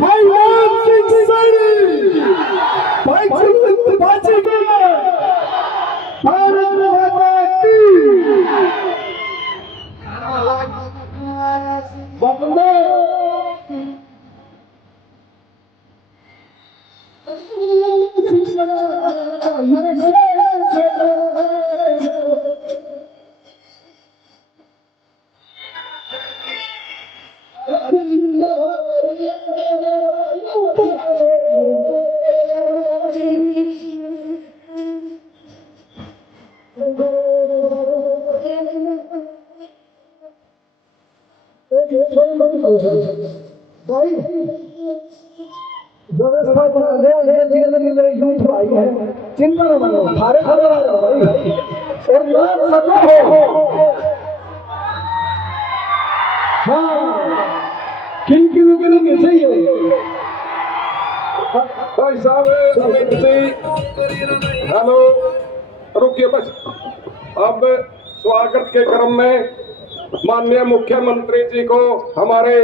भाई राम सिंह सैनी, भाई कुलवंत बाजीगर, भारत माता की वंदे। चिंता न करो, सारे खड़े रहो भाई और नाच सको हो। हाँ किन सही है भाई साहब। हेलो रुकिए बस। अब स्वागत के क्रम में माननीय मुख्यमंत्री जी को हमारे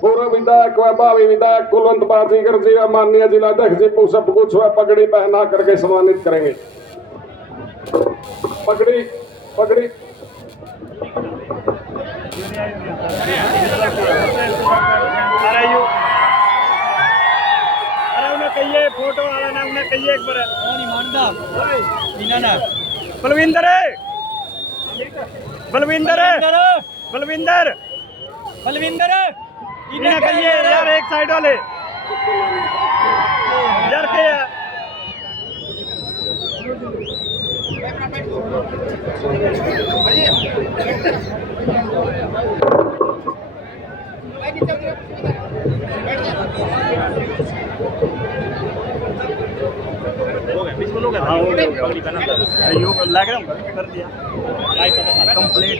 पूर्व विधायक व भावी विधायक कुलवंत बाजीगर जी व माननीय जिलाध्यक्ष जी पुष्प गुच्छ व पगड़ी पहना करके सम्मानित करेंगे। पगड़ी पगड़ी कहिए फोटो वाला ना उन्हें कहिए एक बार नहीं मानता बिना ना बलविंदर बलविंदर बलविंदर बलविंदर इन्हें कहिए यार एक साइड वाले यार के लग रहा हूँ कर दिया कंप्लीट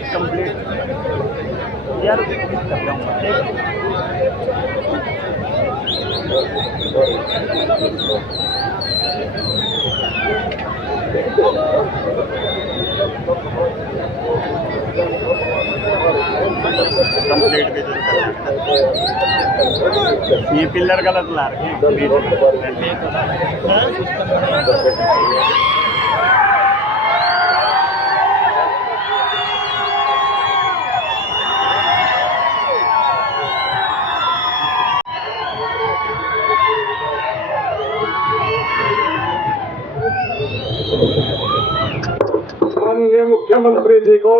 यार कंप्लीट भी ये पिलर गलत ला रखे माननीय मुख्यमंत्री जी को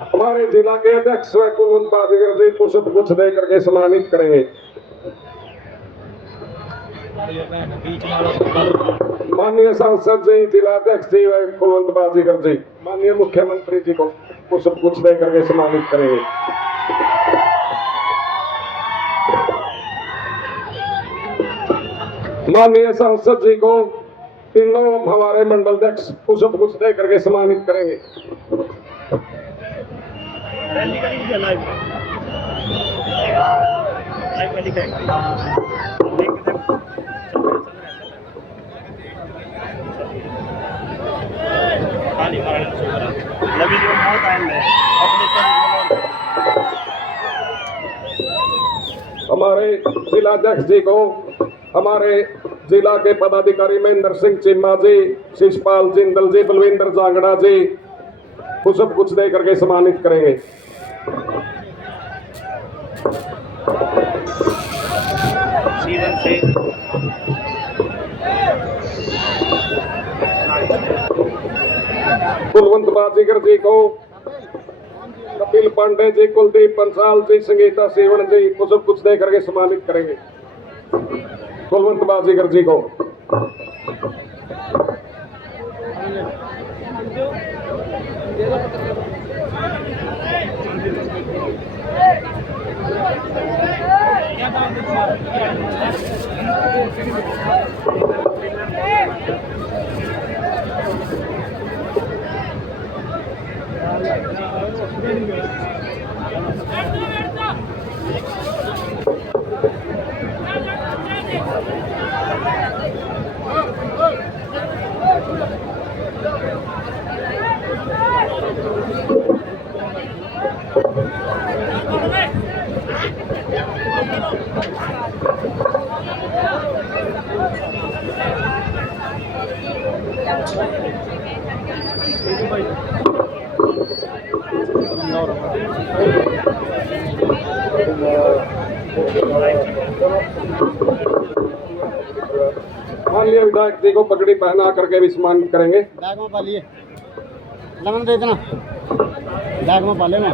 हमारे जिला के अध्यक्ष व कुलवंत बाजीगर जी पुष्प गुच्छ दे करके सम्मानित करेंगे। माननीय सांसद जी, जिलाध्यक्ष जी व कुलवंत बाजीगर जी माननीय मुख्यमंत्री जी को पुष्प गुच्छ दे करके सम्मानित करेंगे। माननीय सांसद जी को तीनों हमारे मंडल अध्यक्ष पुष्प गुच्छ दे करके सम्मानित करेंगे। हमारे जिलाध्यक्ष जी को हमारे जिला के पदाधिकारी महेंद्र सिंह चिम्मा जी, शिषपाल जिंदल जी, बलविंदर जांगड़ा जी पुष्प गुच्छ दे करके सम्मानित करेंगे। कुलवंत बाजीगर जी को कपिल पांडे जी, कुलदीप पंसाल जी, संगीता सेवन जी पुष्प गुच्छ दे करके सम्मानित करेंगे। कुलवंत बाजीगर जी को माननीय विधायक जी को पगड़ी पहना करके भी सम्मानित करेंगे। बैग में पालिए, लगन दे देना, बैग में पाले ना।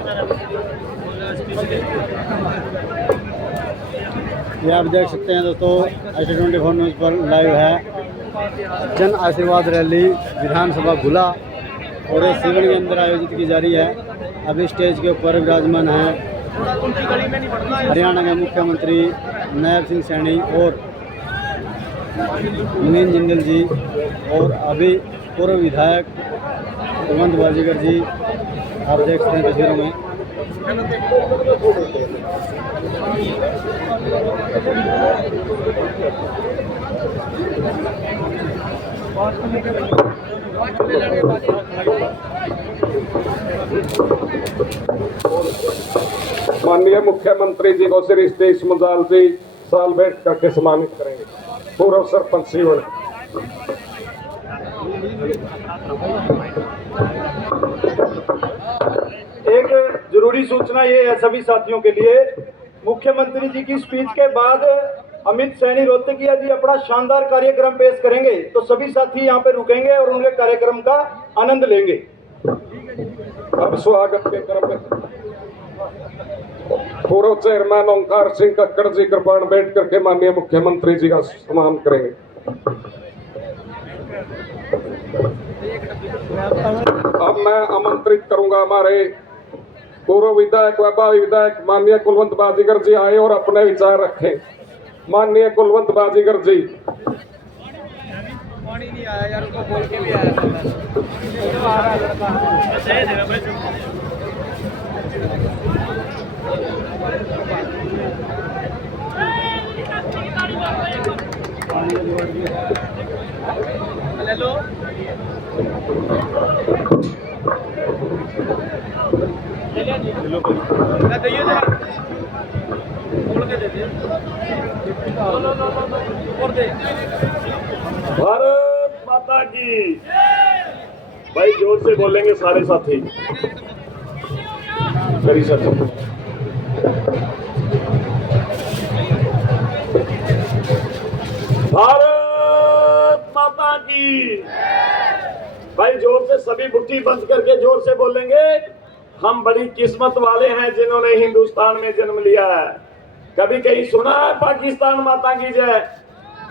ये आप देख सकते हैं दोस्तों, ICT24 न्यूज़ पर लाइव है जन आशीर्वाद रैली विधानसभा भुला और ये सिवन के अंदर आयोजित की जा रही है। अभी स्टेज के ऊपर विराजमान है हरियाणा के मुख्यमंत्री नायब सिंह सैनी और नवीन जिंदल जी और अभी पूर्व विधायक कुलवंत बाजीगर जी, आप देख सकते हैं तस्वीरों में। माननीय मुख्यमंत्री जी को श्री सतीश मुजाल जी साल भेंट करके सम्मानित करेंगे। पूर्व सरपंच सीवन। एक जरूरी सूचना ये है सभी साथियों के लिए, मुख्यमंत्री जी की स्पीच के बाद अमित सैनी रोहतकिया जी अपना शानदार कार्यक्रम पेश करेंगे, तो सभी साथी यहाँ पे रुकेंगे और उनके कार्यक्रम का आनंद लेंगे। अब स्वागत के क्रम में पूर्व चेयरमैन ओंकार सिंह कक्कड़ जी कृपाण बैठ करके माननीय मुख्यमंत्री जी का सम्मान करेंगे। अब मैं आमंत्रित करूंगा हमारे पूर्व विधायक व भावी विधायक माननीय कुलवंत बाजीगर जी आए और अपने विचार रखें। माननीय कुलवंत बाजीगर जी। भारत माता की। भाई जोर से बोलेंगे सारे साथी। करी सर। भारत माता की। भाई जोर से सभी मुट्ठी बंद करके जोर से बोलेंगे। हम बड़ी किस्मत वाले हैं जिन्होंने हिंदुस्तान में जन्म लिया है। कभी कहीं सुना है पाकिस्तान माता की जय?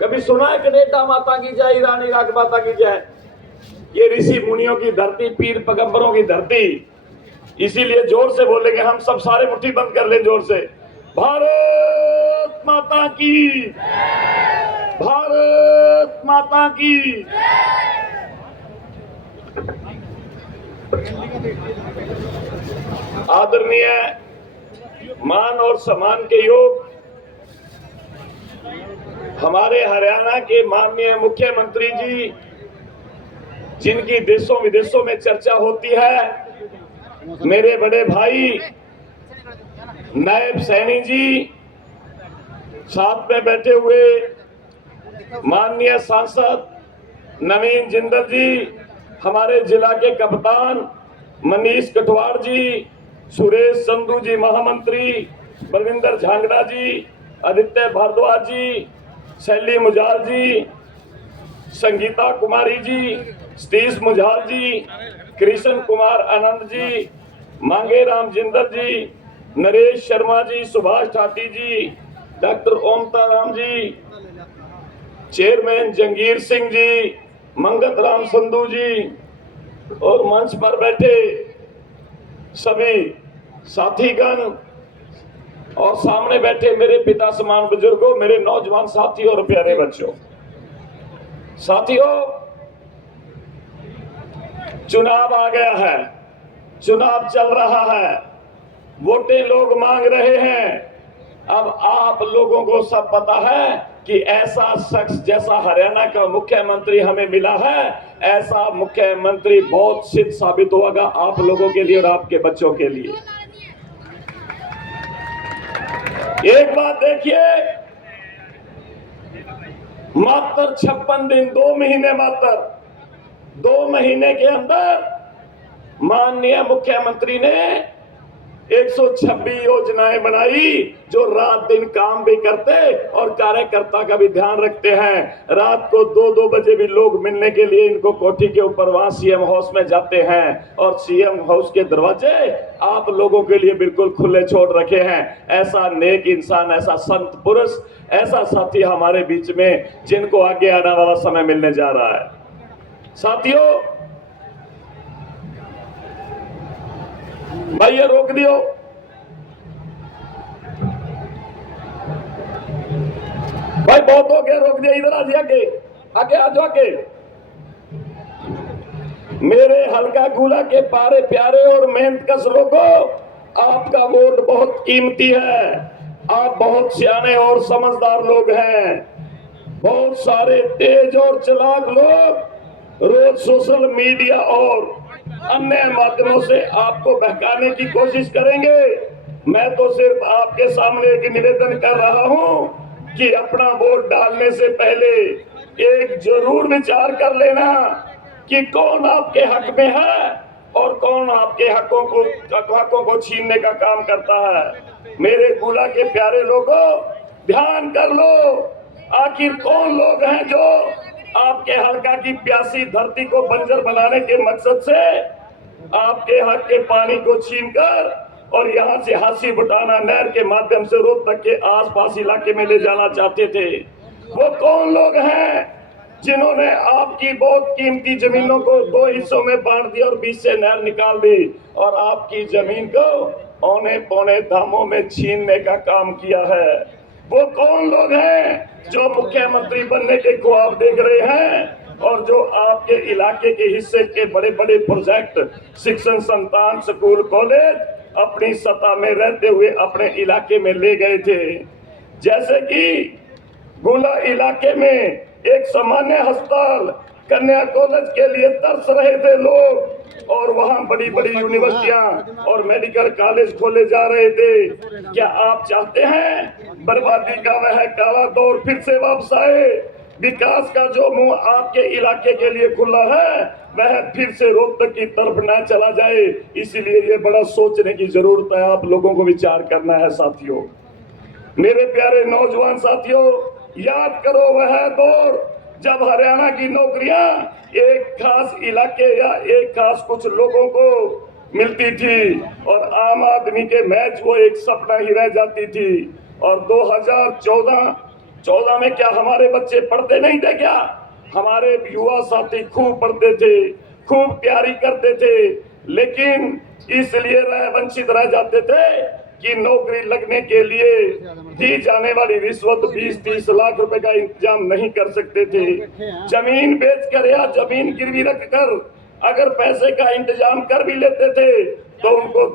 कभी सुना है कनेडा माता की जय, ईरान इराक माता की जय? ये ऋषि मुनियों की धरती, पीर पैगंबरों की धरती। इसीलिए जोर से बोलेंगे हम सब, सारे मुट्ठी बंद कर ले जोर से। भारत माता की। भारत माता की। आदरणीय मान और सम्मान के योग हमारे हरियाणा के माननीय मुख्यमंत्री जी, जिनकी देशों विदेशों में चर्चा होती है, मेरे बड़े भाई नायब सैनी जी, साथ में बैठे हुए माननीय सांसद नवीन जिंदल जी, हमारे जिला के कप्तान मनीष कटवाड़ जी, सुरेश संधू जी महामंत्री, बलविंदर झांगड़ा जी, आदित्य भारद्वाज जी, शैली मुजाल जी, संगीता कुमारी जी, सतीश मुजाल जी, कृष्ण कुमार आनंद जी, मांगेराम जिंदल जी, नरेश शर्मा जी, सुभाष ठाटी जी, डॉक्टर ओमता राम जी, चेयरमैन जंगीर सिंह जी, मंगत राम संधू जी और मंच पर बैठे सभी साथीगण और सामने बैठे मेरे पिता समान बुजुर्गों, मेरे नौजवान साथियों और प्यारे बच्चों। साथियों, चुनाव आ गया है, चुनाव चल रहा है, वोटें लोग मांग रहे हैं। अब आप लोगों को सब पता है कि ऐसा शख्स जैसा हरियाणा का मुख्यमंत्री हमें मिला है, ऐसा मुख्यमंत्री बहुत सिद्ध साबित होगा आप लोगों के लिए और आपके बच्चों के लिए। एक बात देखिए, मात्र 56 दिन, 2 महीने, मात्र 2 महीने के अंदर माननीय मुख्यमंत्री ने 126 योजनाएं बनाई जो रात दिन काम भी करते और कार्यकर्ता का भी ध्यान रखते हैं। रात को 2-2 बजे भी लोग मिलने के लिए इनको कोठी के ऊपर वहां सीएम हाउस में जाते हैं और सीएम हाउस के दरवाजे आप लोगों के लिए बिल्कुल खुले छोड़ रखे हैं। ऐसा नेक इंसान, ऐसा संत पुरुष, ऐसा साथी हमारे बीच में जिनको आगे आने वाला समय मिलने जा रहा है। साथियों, भाई ये रोक दियो। भाई बहुत हो गया, रोक दिया। इधर आ जाइए, आगे आगे आ जाओ आगे। मेरे हल्का गुला के पारे प्यारे और मेहनत कश लोगों, आपका वोट बहुत कीमती है। आप बहुत सियाने और समझदार लोग हैं। बहुत सारे तेज और चालाक लोग रोज सोशल मीडिया और अन्य माध्यमों से आपको बहकाने की कोशिश करेंगे। मैं तो सिर्फ आपके सामने एक निवेदन कर रहा हूं कि अपना वोट डालने से पहले एक जरूर विचार कर लेना कि कौन आपके हक में है और कौन आपके हकों को छीनने का काम करता है। मेरे गुला के प्यारे लोगों, ध्यान कर लो, आखिर कौन लोग हैं जो आपके हल्का की प्यासी धरती को बंजर बनाने के मकसद से आपके हक के पानी को छीनकर और यहाँ से हासी बुटाना नहर के माध्यम से रोहतक के आसपास इलाके में ले जाना चाहते थे। वो कौन लोग हैं जिन्होंने आपकी बहुत कीमती जमीनों को 2 हिस्सों में बांट दिया और बीच से नहर निकाल दी और आपकी जमीन को औने पौने दामों में छीनने का काम किया है? वो कौन लोग हैं जो मुख्यमंत्री बनने के ख्वाब देख रहे हैं और जो आपके इलाके के हिस्से के बड़े बड़े प्रोजेक्ट, शिक्षण संस्थान, स्कूल, कॉलेज अपनी सत्ता में रहते हुए अपने इलाके में ले गए थे? जैसे कि गुला इलाके में एक सामान्य अस्पताल, कन्या कॉलेज के लिए तरस रहे थे लोग और वहां बड़ी बड़ी यूनिवर्सिटियां और मेडिकल कॉलेज खोले जा रहे थे। क्या आप चाहते हैं बर्बादी का वह काला दौर फिर से वापस आए? विकास का जो मुंह आपके इलाके के लिए खुला है वह फिर से रोहतक की तरफ न चला जाए। इसीलिए ये बड़ा सोचने की जरूरत है, आप लोगों को विचार करना है। साथियों, मेरे प्यारे नौजवान साथियों, याद करो वह दौर जब हरियाणा की नौकरियां एक खास इलाके या एक खास कुछ लोगों को मिलती थी और आम आदमी के मैच वो एक सपना ही रह जाती थी। और 2014 में क्या हमारे बच्चे पढ़ते नहीं थे? क्या हमारे युवा साथी खूब पढ़ते थे, खूब तैयारी करते थे, लेकिन इसलिए वंचित रह जाते थे कि नौकरी लगने के लिए दी जाने वाली रिश्वत 20-30 लाख रुपए का इंतजाम नहीं कर सकते थे। जमीन बेचकर या जमीन गिरवी रखकर अगर पैसे का इंतजाम कर भी लेते थे तो उनको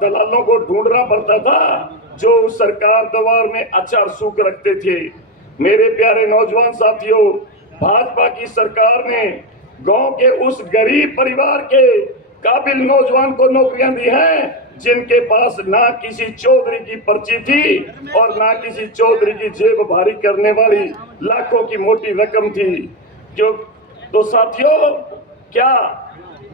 दलालों को ढूंढना पड़ता था जो उस सरकार दरबार में अचार सूख रखते थे। मेरे प्यारे नौजवान साथियों, भाजपा की सरकार ने गांव के उस गरीब परिवार के काबिल नौजवान को नौकरियां दी हैं जिनके पास ना किसी चौधरी की पर्ची थी और ना किसी चौधरी की जेब भारी करने वाली लाखों की मोटी रकम थी। क्यों? तो साथियों, क्या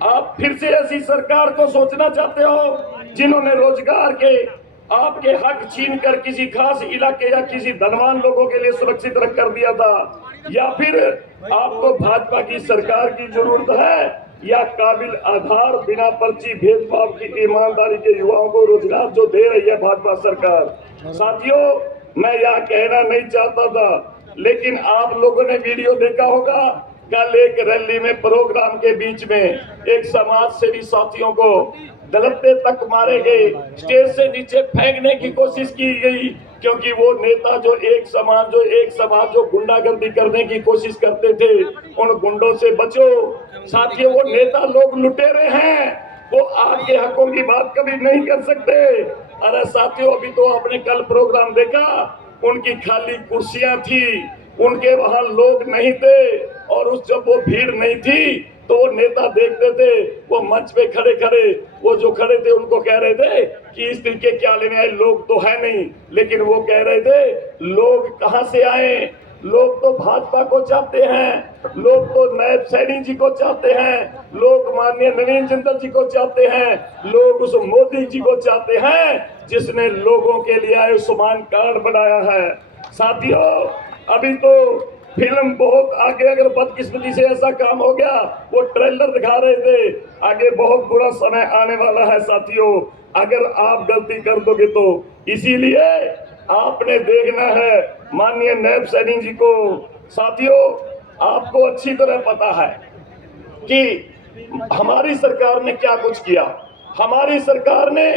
आप फिर से ऐसी सरकार को सोचना चाहते हो जिन्होंने रोजगार के आपके हक छीन कर किसी खास इलाके या किसी धनवान लोगों के लिए सुरक्षित रख कर दिया था? या फिर आपको भाजपा की सरकार की जरूरत है या काबिल आधार बिना पर्ची भेदभाव की ईमानदारी के युवाओं को रोजगार जो दे रही है भाजपा सरकार? साथियों, मैं यह कहना नहीं चाहता था, लेकिन आप लोगों ने वीडियो देखा होगा। कल एक रैली में प्रोग्राम के बीच में एक समाज सेवी साथियों को दलते तक मारे गए, स्टेज से नीचे फेंकने की कोशिश की गई क्योंकि वो नेता जो एक समाज जो गुंडागर्दी करने की कोशिश करते थे, उन गुंडों से बचो। साथियों, वो नेता लोग लुटेरे हैं, वो आपके हकों की बात कभी नहीं कर सकते। अरे साथियों, अभी तो आपने कल प्रोग्राम देखा, उनकी खाली कुर्सियां थी, उनके वहां लोग नहीं थे और उस जब वो भीड़ नहीं थी तो वो नेता देखते थे, वो मंच पे खड़े वो जो खड़े थे उनको कह रहे थे कि इस तरीके क्या लेने आए, लोग तो है नहीं, लेकिन वो कह रहे थे लोग कहां से आए, लोग तो भाजपा को चाहते हैं, लोग तो नायब सैनी जी को चाहते हैं, लोग माननीय नवीन जिंदल जी को चाहते हैं, लोग उस मोदी जी को चाहते हैं जिसने लोगों के लिए आयुष्मान कार्ड बनाया है। साथियों, अभी तो फिल्म बहुत आगे, अगर बदकिस्मती से ऐसा काम हो गया, वो ट्रेलर दिखा रहे थे, आगे बहुत बुरा समय आने वाला है साथियों, अगर आप गलती कर दोगे तो। इसीलिए आपने देखना है माननीय नायब सैनी जी को। साथियों, आपको अच्छी तरह पता है कि हमारी सरकार ने क्या कुछ किया। हमारी सरकार ने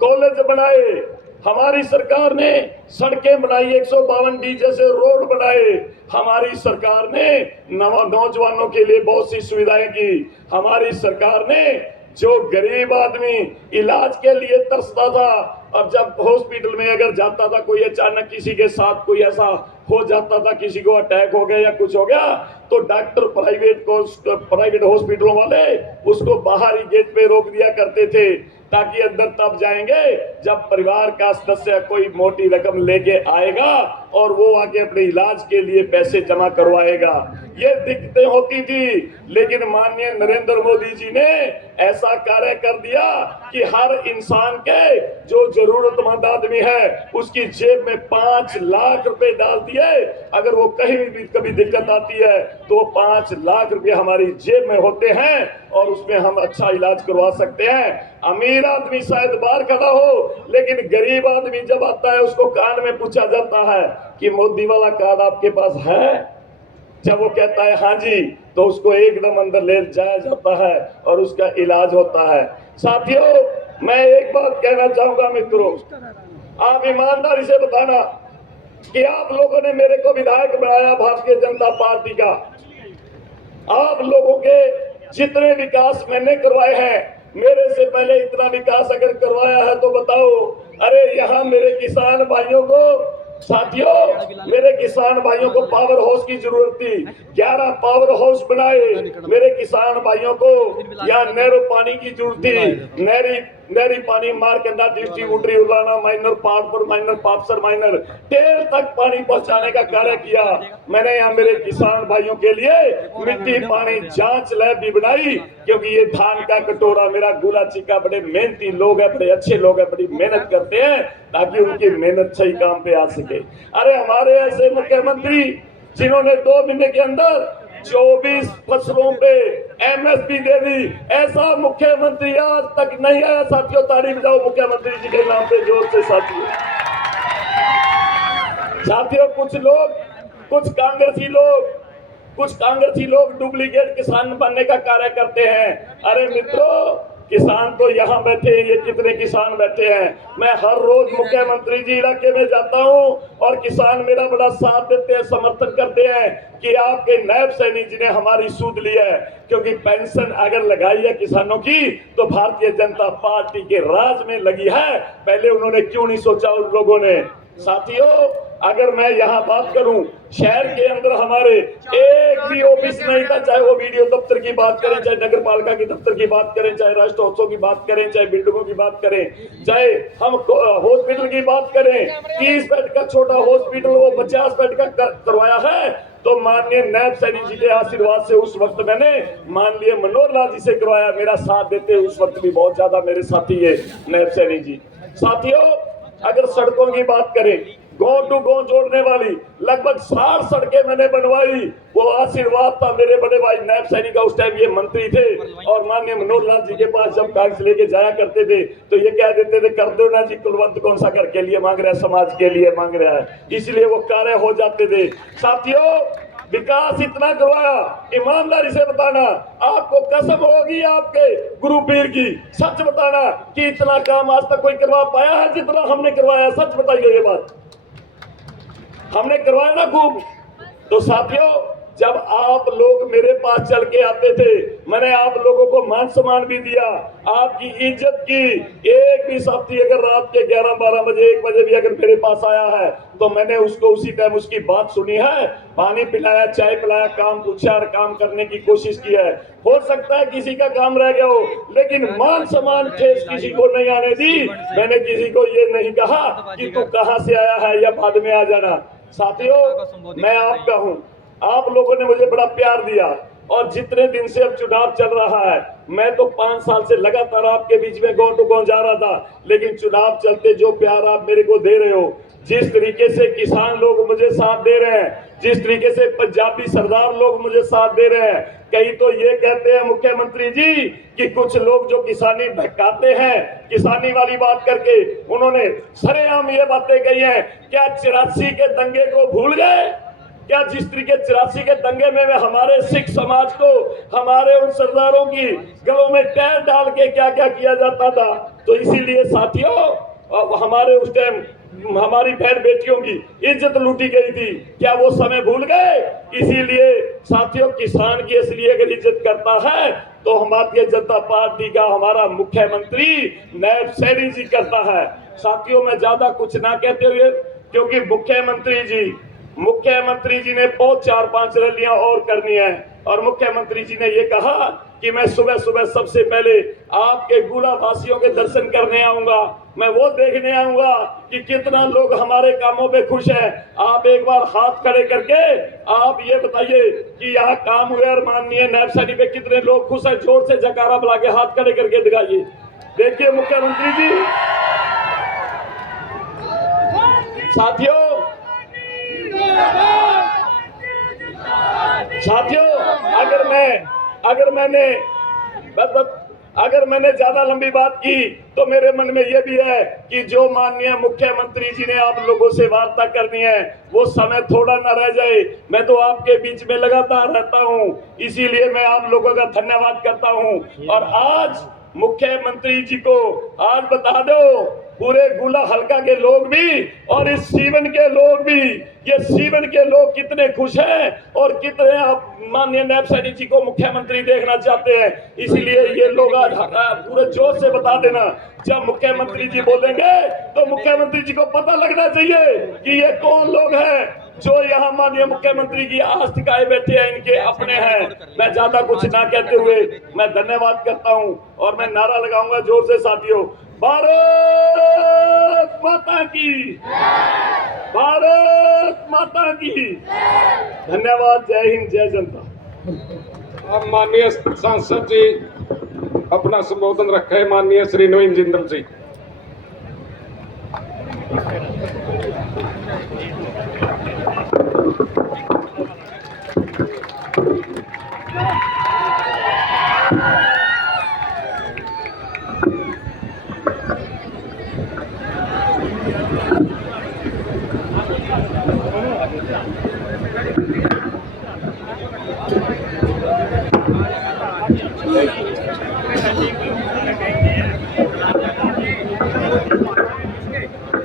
कॉलेज बनाए, हमारी सरकार ने सड़कें बनाई, 152D जैसे रोड बनाए, हमारी सरकार ने नौजवानों के लिए बहुत सी सुविधाएं की। हमारी सरकार ने जो गरीब आदमी इलाज के लिए तरसता था, और जब हॉस्पिटल में अगर जाता था, कोई अचानक किसी के साथ कोई ऐसा हो जाता था, किसी को अटैक हो गया या कुछ हो गया, तो डॉक्टर प्राइवेट हॉस्पिटलों वाले उसको बाहर ही गेट पे रोक दिया करते थे, ताकि अंदर तब जाएंगे जब परिवार का सदस्य कोई मोटी रकम लेके आएगा और वो आके अपने इलाज के लिए पैसे जमा करवाएगा। ये दिक्कतें होती थी, लेकिन माननीय नरेंद्र मोदी जी ने ऐसा कार्य कर दिया कि हर इंसान के जो जरूरतमंद आदमी है उसकी जेब में 5 लाख रुपए डाल दिए। अगर वो कहीं भी कभी दिक्कत आती है तो 5 लाख रुपए हमारी जेब में होते हैं और उसमें हम अच्छा इलाज करवा सकते हैं। अमीर आदमी शायद बाहर खड़ा हो, लेकिन गरीब आदमी जब आता है उसको कान में पूछा जाता है कि मोदी वाला कार्ड आपके पास है। जब वो कहता है हाँ जी, तो उसको एकदम अंदर ले जाया जाता है और उसका इलाज होता है। साथियों, मैं एक बात कहना चाहूंगा मित्रों, आप ईमानदारी से बताना कि आप लोगों ने मेरे को विधायक बनाया भारतीय जनता पार्टी का। आप लोगों के जितने विकास मैंने करवाए हैं, मेरे से पहले इतना विकास अगर करवाया है तो बताओ। अरे यहाँ मेरे किसान भाइयों को, साथियों, मेरे किसान भाइयों को पावर हाउस की जरूरत थी, 11 पावर हाउस बनाए। मेरे किसान भाइयों को यहाँ नहरों पानी की जरूरत थी, नहरी पानी Markanda distributary Ulana minor, Patpur minor, Papsar minor, tail तक पानी पहुंचाने का कार्य किया। मैंने यहाँ मेरे किसान भाइयों के लिए मिट्टी पानी जांच लैब भी बनाई, क्योंकि ये धान का कटोरा, मेरा गुला चिका बड़े मेहनती लोग हैं, बड़े अच्छे लोग हैं, बड़ी मेहनत करते हैं ताकि उनकी मेहनत सही काम पे आ सके। अरे हमारे ऐसे मुख्यमंत्री जिन्होंने 2 महीने के अंदर 24 फसलों पे MSP दे दी, ऐसा मुख्यमंत्री आज तक नहीं आया। साथियों, तारीफ जाओ मुख्यमंत्री जी के नाम पे जोर से। साथियों, कुछ कांग्रेसी लोग डुप्लीकेट किसान बनने का कार्य करते हैं। अरे मित्रों, किसान तो यहाँ बैठे हैं, ये कितने किसान बैठे हैं। मैं हर रोज मुख्यमंत्री जी इलाके में जाता हूँ और किसान मेरा बड़ा साथ देते हैं, समर्थन करते हैं कि आपके नायब सैनी जी ने हमारी सूद ली है, क्योंकि पेंशन अगर लगाई है किसानों की तो भारतीय जनता पार्टी के राज में लगी है। पहले उन्होंने क्यों नहीं सोचा उन लोगों ने। साथियों, अगर मैं यहाँ बात करूं, शहर के अंदर हमारे एक भी ऑफिस नहीं था, चाहे वो वीडियो दफ्तर की बात करें, चाहे नगर पालिका की दफ्तर की बात करें, चाहे राष्ट्रोत्सव की बात करें, चाहे बिल्डिंगों की बात करें, चाहे हम हॉस्पिटल की बात करें, 30 बेड का छोटा हॉस्पिटल वो 50 बेड का करवाया है तो माननीय नायब सैनी जी के आशीर्वाद से उस वक्त मैंने माननीय मनोहर लाल जी से करवाया। मेरा साथ देते उस वक्त भी बहुत ज्यादा मेरे साथी है नायब सैनी जी। साथियों, अगर सड़कों की बात करें, गांव टू गांव जोड़ने वाली लगभग 60 सड़कें मैंने बनवाई। वो आशीर्वाद था मेरे बड़े भाई नायब सैनी का। उस टाइम ये मंत्री थे और माननीय मनोहर लाल जी के पास जब कागज लेके जाया करते थे तो ये कह देते थे कर दो ना जी, कुलवंत कौन सा घर के लिए मांग रहा है, समाज के लिए मांग रहा है, इसलिए वो कार्य हो जाते थे। साथियों, विकास इतना करवाया, ईमानदारी से बताना, आपको कसम होगी आपके गुरु पीर की, सच बताना कि इतना काम आज तक कोई करवा पाया है जितना हमने करवाया। सच बताइए, ये बात हमने करवाया ना खूब। तो साथियों, जब आप लोग मेरे पास चल के आते थे, मैंने आप लोगों को मान सम्मान भी दिया, आपकी इज्जत की। एक भी साथी अगर रात के 11-12 बजे 1 बजे भी अगर मेरे पास आया है तो मैंने उसको उसी टाइम उसकी बात सुनी है, पानी पिलाया, चाय पिलाया, काम पूछा और काम करने की कोशिश की है। हो सकता है किसी का काम रह गया हो, लेकिन मान सम्मान ठेस किसी को नहीं आने दी। मैंने किसी को ये नहीं कहा कि तू कहां से आया है या बाद में आ जाना। साथियों, मैं आपका हूं। आप लोगों ने मुझे बड़ा प्यार दिया और जितने दिन से अब चुनाव चल रहा है, मैं तो 5 साल से लगातार आपके बीच में गांव टू गांव जा रहा था, लेकिन चुनाव चलते जो प्यार आप मेरे को दे रहे हो, जिस तरीके से किसान लोग मुझे साथ दे रहे हैं, जिस तरीके से पंजाबी सरदार लोग मुझे साथ दे रहे हैं, कई तो ये कहते हैं मुख्यमंत्री जी कि कुछ लोग जो किसानी भटकाते हैं, किसानी वाली बात करके उन्होंने सरेआम ये बातें कही हैं। क्या 84 के दंगे को भूल गए? क्या जिस तरीके 84 के दंगे में हमारे सिख समाज को, हमारे उन सरदारों की गलों में टैर डाल के क्या क्या किया जाता था? तो इसीलिए साथियों, हमारे उस टाइम हमारी बहन बेटियों की इज्जत लूटी गई थी, क्या वो समय भूल गए? इसीलिए साथियों, किसान की इसलिए अगर इज्जत करता है तो भारतीय जनता पार्टी का हमारा मुख्यमंत्री नायब सैनी जी करता है। साथियों, मैं ज्यादा कुछ ना कहते हुए, क्योंकि मुख्यमंत्री जी ने बहुत 4-5 रैलियां और करनी है, और मुख्यमंत्री जी ने ये कहा कि मैं सुबह सुबह सबसे पहले आपके गुला वासियों के दर्शन करने आऊंगा, मैं वो देखने आऊंगा कि कितना लोग हमारे कामों पे खुश हैं। आप एक बार हाथ खड़े करके आप ये बताइए कि यहाँ काम हुए और माननीय नायब सैनी पे कितने लोग खुश हैं? जोर से जयकारा बुला के हाथ खड़े करके दिखाइए। देखिए मुख्यमंत्री जी, साथियों, अगर मैंने ज्यादा लंबी बात की तो मेरे मन में यह भी है कि जो माननीय मुख्यमंत्री जी ने आप लोगों से वार्ता करनी है, वो समय थोड़ा ना रह जाए। मैं तो आपके बीच में लगातार रहता हूं, इसीलिए मैं आप लोगों का धन्यवाद करता हूं। और आज मुख्यमंत्री जी को आज बता दो, पूरे गुला हल्का के लोग भी और इस सीवन के लोग भी, ये सीवन के लोग कितने खुश हैं और कितने आप माननीय नायब सैनी जी को मुख्यमंत्री देखना चाहते हैं। इसीलिए ये लोग आज पूरे जोर से बता देना, जब मुख्यमंत्री जी बोलेंगे तो मुख्यमंत्री जी को पता लगना चाहिए कि ये कौन लोग हैं जो यहाँ माननीय मुख्यमंत्री की आस टिकाए बैठे हैं, इनके अपने हैं। मैं ज्यादा कुछ ना कहते हुए मैं धन्यवाद करता हूँ और मैं नारा लगाऊंगा जोर से, साथियों, भारत माता की, भारत माता की। धन्यवाद। जय हिंद, जय जनता। अब माननीय सांसद जी अपना संबोधन रखे, माननीय श्री नवीन जिंदल जी।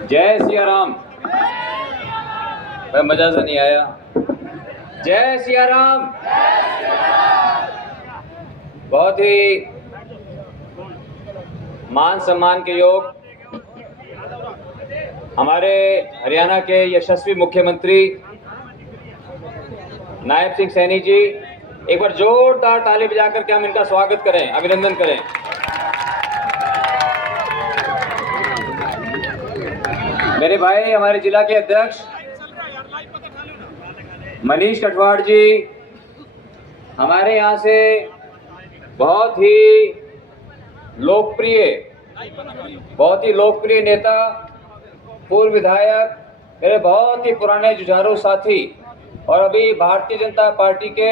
जय सिया राम। भाई मजा से नहीं आया। जय सिया राम। बहुत ही मान सम्मान के योग हमारे हरियाणा के यशस्वी मुख्यमंत्री नायब सिंह सैनी जी, एक बार जोरदार ताली बजाकर के हम इनका स्वागत करें, अभिनंदन करें। मेरे भाई हमारे जिला के अध्यक्ष मनीष कटवाड़ जी, हमारे यहाँ से बहुत ही लोकप्रिय नेता, पूर्व विधायक, मेरे बहुत ही पुराने जुझारू साथी और अभी भारतीय जनता पार्टी के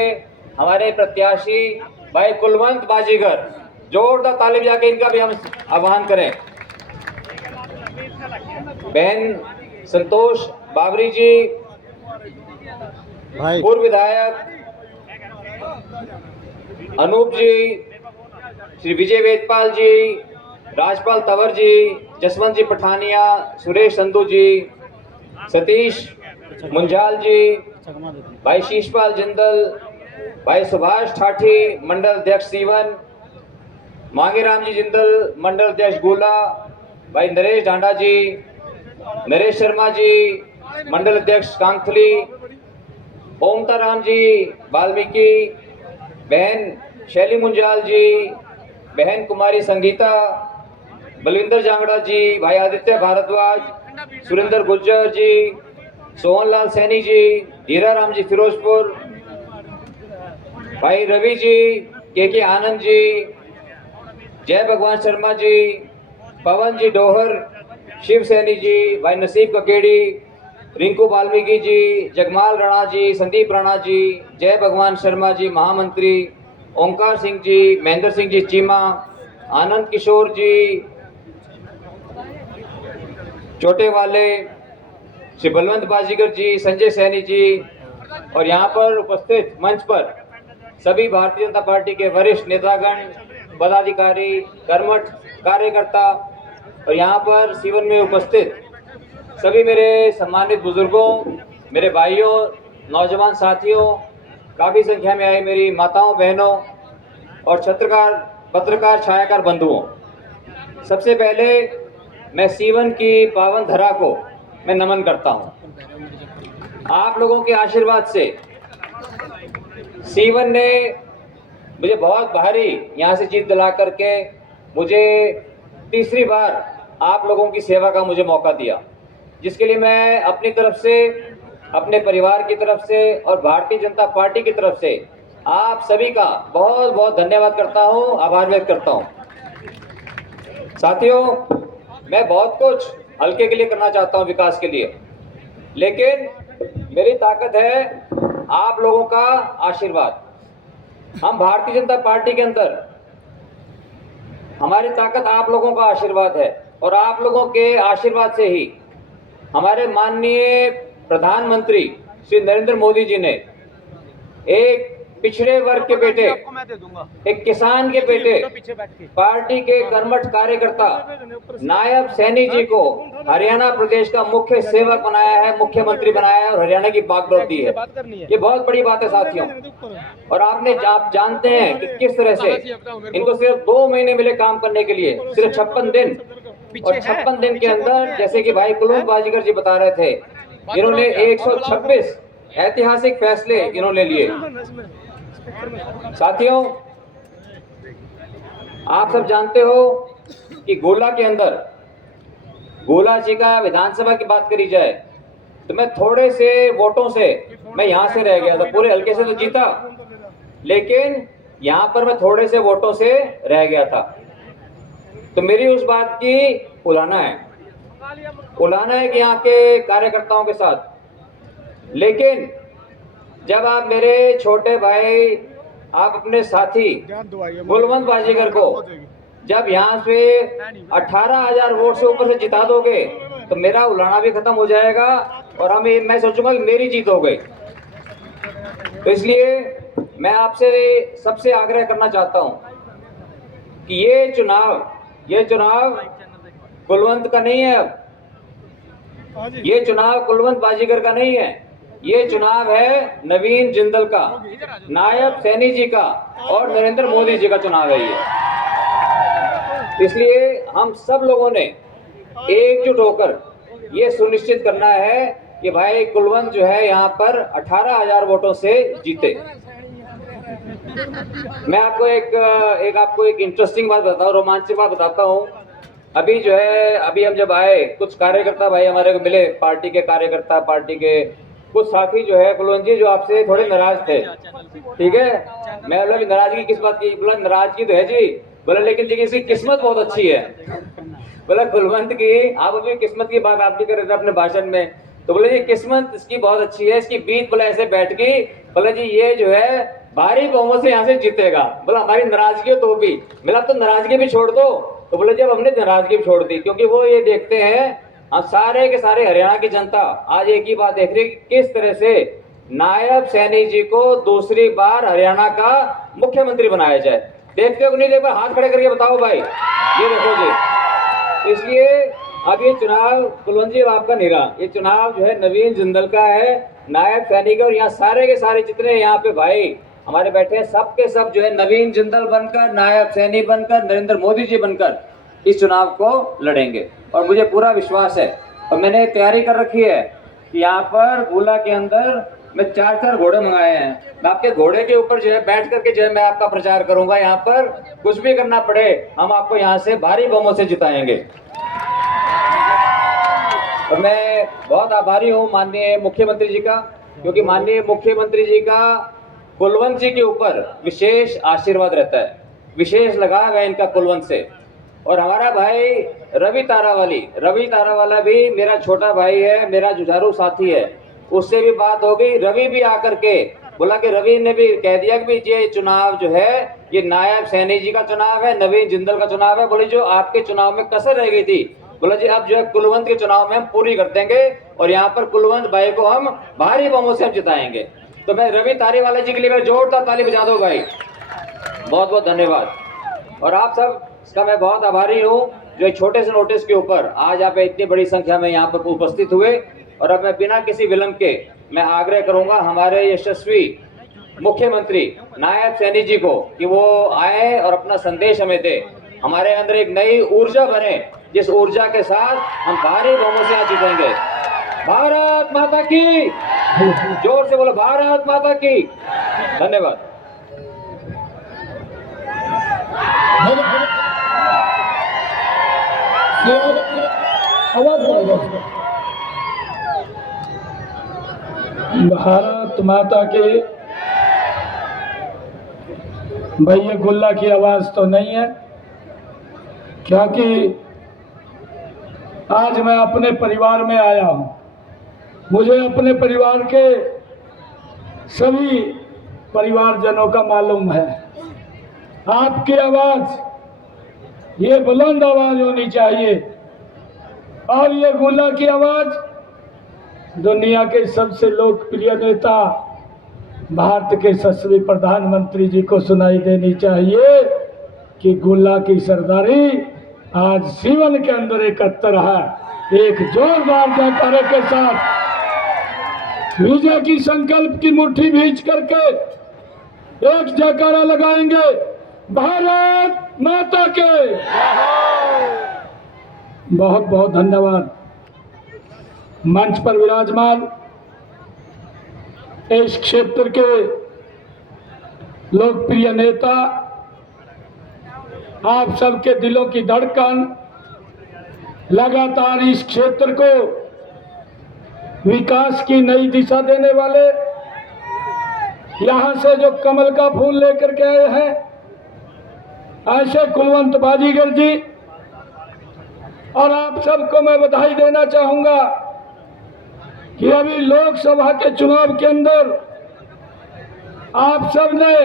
हमारे प्रत्याशी भाई कुलवंत बाजीगर, जोरदार ताली बजा के इनका भी हम आह्वान करें। बहन संतोष बाबरी जी, पूर्व विधायक अनूप जी, श्री विजय वेदपाल जी, राजपाल तंवर जी, जसवंत जी पठानिया, सुरेश संधू जी, सतीश मुंजाल जी, भाई शीशपाल जिंदल, भाई सुभाष ठाठी, मंडल अध्यक्ष सीवन, मांगेराम जी जिंदल, मंडल अध्यक्ष गोला, भाई नरेश डांडा जी, नरेश शर्मा जी, मंडल अध्यक्ष कांगथली, ओमताराम जी वाल्मीकि, बहन शैली मुंजाल जी, बहन कुमारी संगीता, बलविंदर जांगड़ा जी, भाई आदित्य भारद्वाज, सुरेंद्र गुर्जर जी, सोहनलाल सैनी जी, हीरा राम जी फिरोजपुर, भाई रवि जी, के आनंद जी, जय भगवान शर्मा जी, पवन जी डोहर, शिव सैनी जी, भाई नसीब ककेड़ी, रिंकू वाल्मीकि जी, जगमाल राणा जी, संदीप राणा जी, जय भगवान शर्मा जी महामंत्री, ओंकार सिंह जी, महेंद्र सिंह जी चीमा, आनंद किशोर जी, छोटे वाले, श्री बलवंत बाजीगर जी, संजय सैनी जी, और यहाँ पर उपस्थित मंच पर सभी भारतीय जनता पार्टी के वरिष्ठ नेतागण, पदाधिकारी, कर्मठ कार्यकर्ता और यहाँ पर सीवन में उपस्थित सभी मेरे सम्मानित बुजुर्गों, मेरे भाइयों, नौजवान साथियों, काफ़ी संख्या में आई मेरी माताओं, बहनों और पत्रकार छायाकार बंधुओं, सबसे पहले मैं सीवन की पावन धरा को मैं नमन करता हूँ। आप लोगों के आशीर्वाद से सीवन ने मुझे बहुत भारी यहाँ से जीत दिला करके मुझे तीसरी बार आप लोगों की सेवा का मुझे मौका दिया, जिसके लिए मैं अपनी तरफ से, अपने परिवार की तरफ से और भारतीय जनता पार्टी की तरफ से आप सभी का बहुत बहुत धन्यवाद करता हूँ, आभार व्यक्त करता हूँ। साथियों, मैं बहुत कुछ हल्के के लिए करना चाहता हूँ, विकास के लिए, लेकिन मेरी ताकत है आप लोगों का आशीर्वाद। हम भारतीय जनता पार्टी के अंदर, हमारी ताकत आप लोगों का आशीर्वाद है और आप लोगों के आशीर्वाद से ही हमारे माननीय प्रधानमंत्री श्री नरेंद्र मोदी जी ने एक पिछड़े वर्ग के बेटे, एक किसान के बेटे, पार्टी के कर्मठ कार्यकर्ता नायब सैनी जी को हरियाणा प्रदेश का मुख्य सेवक बनाया है, मुख्यमंत्री बनाया है और हरियाणा की बागडोर दी है। ये बहुत बड़ी बात है साथियों। और आप जानते हैं कि किस तरह से इनको सिर्फ 2 महीने मिले काम करने के लिए, सिर्फ 56 दिन, और 56 दिन के अंदर, जैसे कि भाई कुलवंत बाजीगर जी बता रहे थे, इन्होंने 126 ऐतिहासिक फैसले इन्होंने लिए। साथियों, आप सब जानते हो कि गोला के अंदर, गोला जी का विधानसभा की बात करी जाए तो मैं थोड़े से वोटों से मैं यहां से रह गया था। पूरे हल्के से तो जीता, लेकिन यहां पर मैं थोड़े से वोटों से रह गया था। तो मेरी उस बात की उलाहना है कि यहाँ के कार्यकर्ताओं के साथ। लेकिन जब आप मेरे छोटे भाई, आप अपने साथी कुलवंत बाजीगर को जब यहाँ से 18,000 वोट से ऊपर से जिता दोगे तो मेरा उलाहना भी खत्म हो जाएगा और मैं सोचूंगा कि मेरी जीत हो गई। तो इसलिए मैं आपसे सबसे आग्रह करना चाहता हूँ कि ये चुनाव कुलवंत का नहीं है। अब ये चुनाव कुलवंत बाजीगर का नहीं है, ये चुनाव है नवीन जिंदल का, नायब सैनी जी का और नरेंद्र मोदी जी का चुनाव है ये। इसलिए हम सब लोगों ने एकजुट होकर ये सुनिश्चित करना है कि भाई कुलवंत जो है यहाँ पर 18,000 वोटों से जीते। मैं आपको एक इंटरेस्टिंग बात बताता हूँ, रोमांचक बात बताता हूँ। अभी हम जब आए, कुछ कार्यकर्ता भाई हमारे को मिले, पार्टी के कार्यकर्ता, पार्टी के कुछ साथी जो है, कुलवंत जी जो आपसे थोड़े नाराज थे, ठीक है। मैं बोला नाराजगी किस बात की? बोला नाराजगी तो है जी, बोला लेकिन जी इसकी किस्मत बहुत अच्छी है। बोला कुलवंत की, आप अभी किस्मत की बात आप भी कर रहे थे अपने भाषण में, तो बोले जी किस्मत इसकी बहुत अच्छी है, इसकी बीत बोला ऐसे बैठ गई, बोला जी ये जो है भारी बहुमत से यहाँ से जीतेगा। बोला हमारी नाराजगी तो भी, बोला तो नाराजगी भी छोड़ दो। तो बोले जब हमने नाराजगी भी छोड़ दी, क्योंकि वो ये देखते हैं, हम सारे के सारे हरियाणा की जनता आज एक ही बात देख रही है कि किस तरह से नायब सैनी जी को दूसरी बार हरियाणा का मुख्यमंत्री बनाया जाए। देखते हो कि नहीं? देखो, हाथ खड़े करके बताओ भाई, ये देखो जी। इसलिए अब ये चुनाव कुलवंत जी आपका निरा, ये चुनाव जो है नवीन जिंदल का है, नायब सैनी का, और यहाँ सारे के सारे जितने यहाँ पे भाई हमारे बैठे हैं, सब के सब जो है नवीन जिंदल बनकर, नायब सैनी बनकर, नरेंद्र मोदी जी बनकर इस चुनाव को लड़ेंगे। और मुझे पूरा विश्वास है और मैंने तैयारी कर रखी है कि यहाँ पर गोला के अंदर मैं 4 घोड़े मंगाए हैं। मैं आपके घोड़े के ऊपर जो है बैठ करके जो है मैं आपका प्रचार करूंगा। यहाँ पर कुछ भी करना पड़े, हम आपको यहाँ से भारी बहुमत से जिताएंगे। और मैं बहुत आभारी हूँ माननीय मुख्यमंत्री जी का, क्योंकि माननीय मुख्यमंत्री जी का कुलवंत जी के ऊपर विशेष आशीर्वाद रहता है, विशेष लगाव है इनका कुलवंत से। और हमारा भाई रवि तारावाला भी मेरा छोटा भाई है, मेरा जुझारू साथी है, उससे भी बात हो गई। रवि भी आकर के बोला कि रवि ने भी कह दिया कि ये चुनाव जो है ये नायब सैनी जी का चुनाव है, नवीन जिंदल का चुनाव है। बोले जो आपके चुनाव में कसर रह गई थी, बोला जी अब जो है कुलवंत के चुनाव में हम पूरी कर देंगे और यहाँ पर कुलवंत भाई को हम भारी बमों से हम जिताएंगे। तो मैं रवि तारीवाला जी के लिए मैं जोरदार ताली बजा दो भाई, बहुत बहुत धन्यवाद। और आप सब का मैं बहुत आभारी हूँ जो एक छोटे से नोटिस के ऊपर आज आप इतनी बड़ी संख्या में यहाँ पर उपस्थित हुए। और अब मैं बिना किसी विलंब के मैं आग्रह करूंगा हमारे यशस्वी मुख्यमंत्री नायब सैनी जी को कि वो आए और अपना संदेश हमें दे, हमारे अंदर एक नई ऊर्जा बने, जिस ऊर्जा के साथ हम भारी बमों से आज जीतेंगे। भारत माता की, जोर से बोलो भारत माता की। धन्यवाद। भारत माता के, भाई ये गुल्ला की आवाज तो नहीं है, क्योंकि आज मैं अपने परिवार में आया हूं। मुझे अपने परिवार के सभी परिवारजनों का मालूम है। आपकी आवाज ये बुलंद आवाज होनी चाहिए और ये गुल्ला की आवाज दुनिया के सबसे लोकप्रिय नेता भारत के यशस्वी प्रधानमंत्री जी को सुनाई देनी चाहिए कि गुल्ला की सरदारी आज सीवन के अंदर एकत्र है। एक जोरदार जयकारे के साथ विजय की संकल्प की मुट्ठी भींच करके एक जयकारा लगाएंगे, भारत माता के। बहुत बहुत धन्यवाद। मंच पर विराजमान इस क्षेत्र के लोकप्रिय नेता, आप सबके दिलों की धड़कन, लगातार इस क्षेत्र को विकास की नई दिशा देने वाले, यहां से जो कमल का फूल लेकर के आए हैं ऐसे कुलवंत बाजीगर जी, और आप सबको मैं बधाई देना चाहूंगा कि अभी लोकसभा के चुनाव के अंदर आप सब ने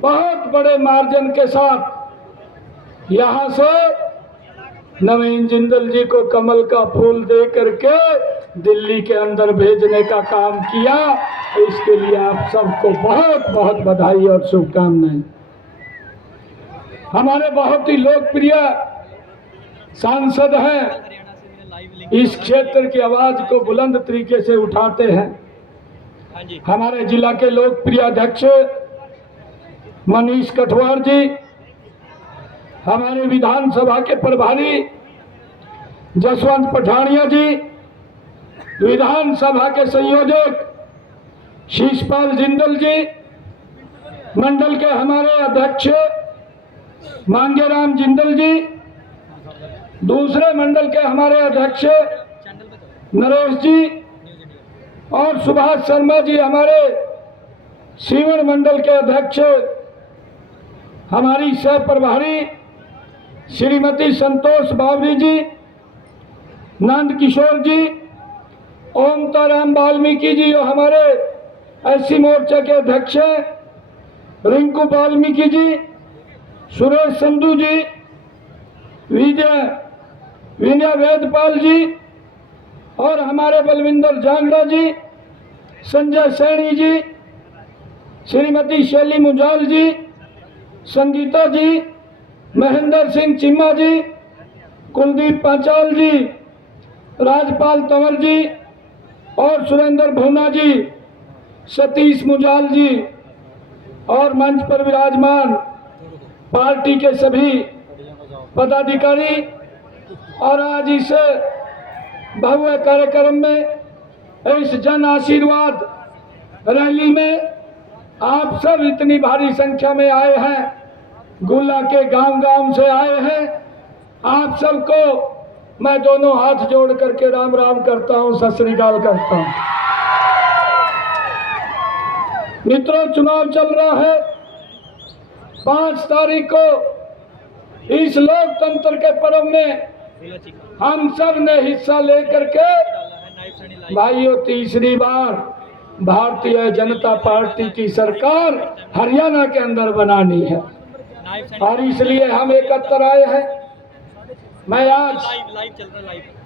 बहुत बड़े मार्जिन के साथ यहां से नवीन जिंदल जी को कमल का फूल दे करके दिल्ली के अंदर भेजने का काम किया। इसके लिए आप सबको बहुत बहुत बधाई और शुभकामनाएं। हमारे बहुत ही लोकप्रिय सांसद हैं, इस क्षेत्र की आवाज को बुलंद तरीके से उठाते हैं। हमारे जिला के लोकप्रिय अध्यक्ष मनीष कठवार जी, हमारे विधानसभा के प्रभारी जसवंत पठानिया जी, विधानसभा के संयोजक शीशपाल जिंदल जी, मंडल के हमारे अध्यक्ष मांगेराम जिंदल जी, दूसरे मंडल के हमारे अध्यक्ष नरेश जी और सुभाष शर्मा जी, हमारे सीवन मंडल के अध्यक्ष, हमारी सह प्रभारी श्रीमती संतोष बावरी जी, नंद किशोर जी, ओमताराम वाल्मीकि जी और हमारे एससी मोर्चा के अध्यक्ष रिंकू वाल्मीकि जी, सुरेश संधू जी, विनय वेदपाल जी और हमारे बलविंदर जांगड़ा जी, संजय सैनी जी, श्रीमती शैली मुंजाल जी, संगीता जी, महेंद्र सिंह चिम्मा जी, कुलदीप पांचाल जी, राजपाल तंवर जी और सुरेंद्र भुना जी, सतीश मुंजाल जी और मंच पर विराजमान पार्टी के सभी पदाधिकारी। और आज इस भव्य कार्यक्रम में, इस जन आशीर्वाद रैली में आप सब इतनी भारी संख्या में आए हैं, गुल्ला के गांव-गांव से आए हैं। आप सबको मैं दोनों हाथ जोड़ करके राम राम करता हूं, सत श्री अकाल करता हूं। मित्रों, चुनाव चल रहा है। 5 तारीख को इस लोकतंत्र के पर्व में हम सब ने हिस्सा लेकर के भाइयों तीसरी बार भारतीय जनता पार्टी की सरकार हरियाणा के अंदर बनानी है और इसलिए हम एकत्र आए हैं। मैं आज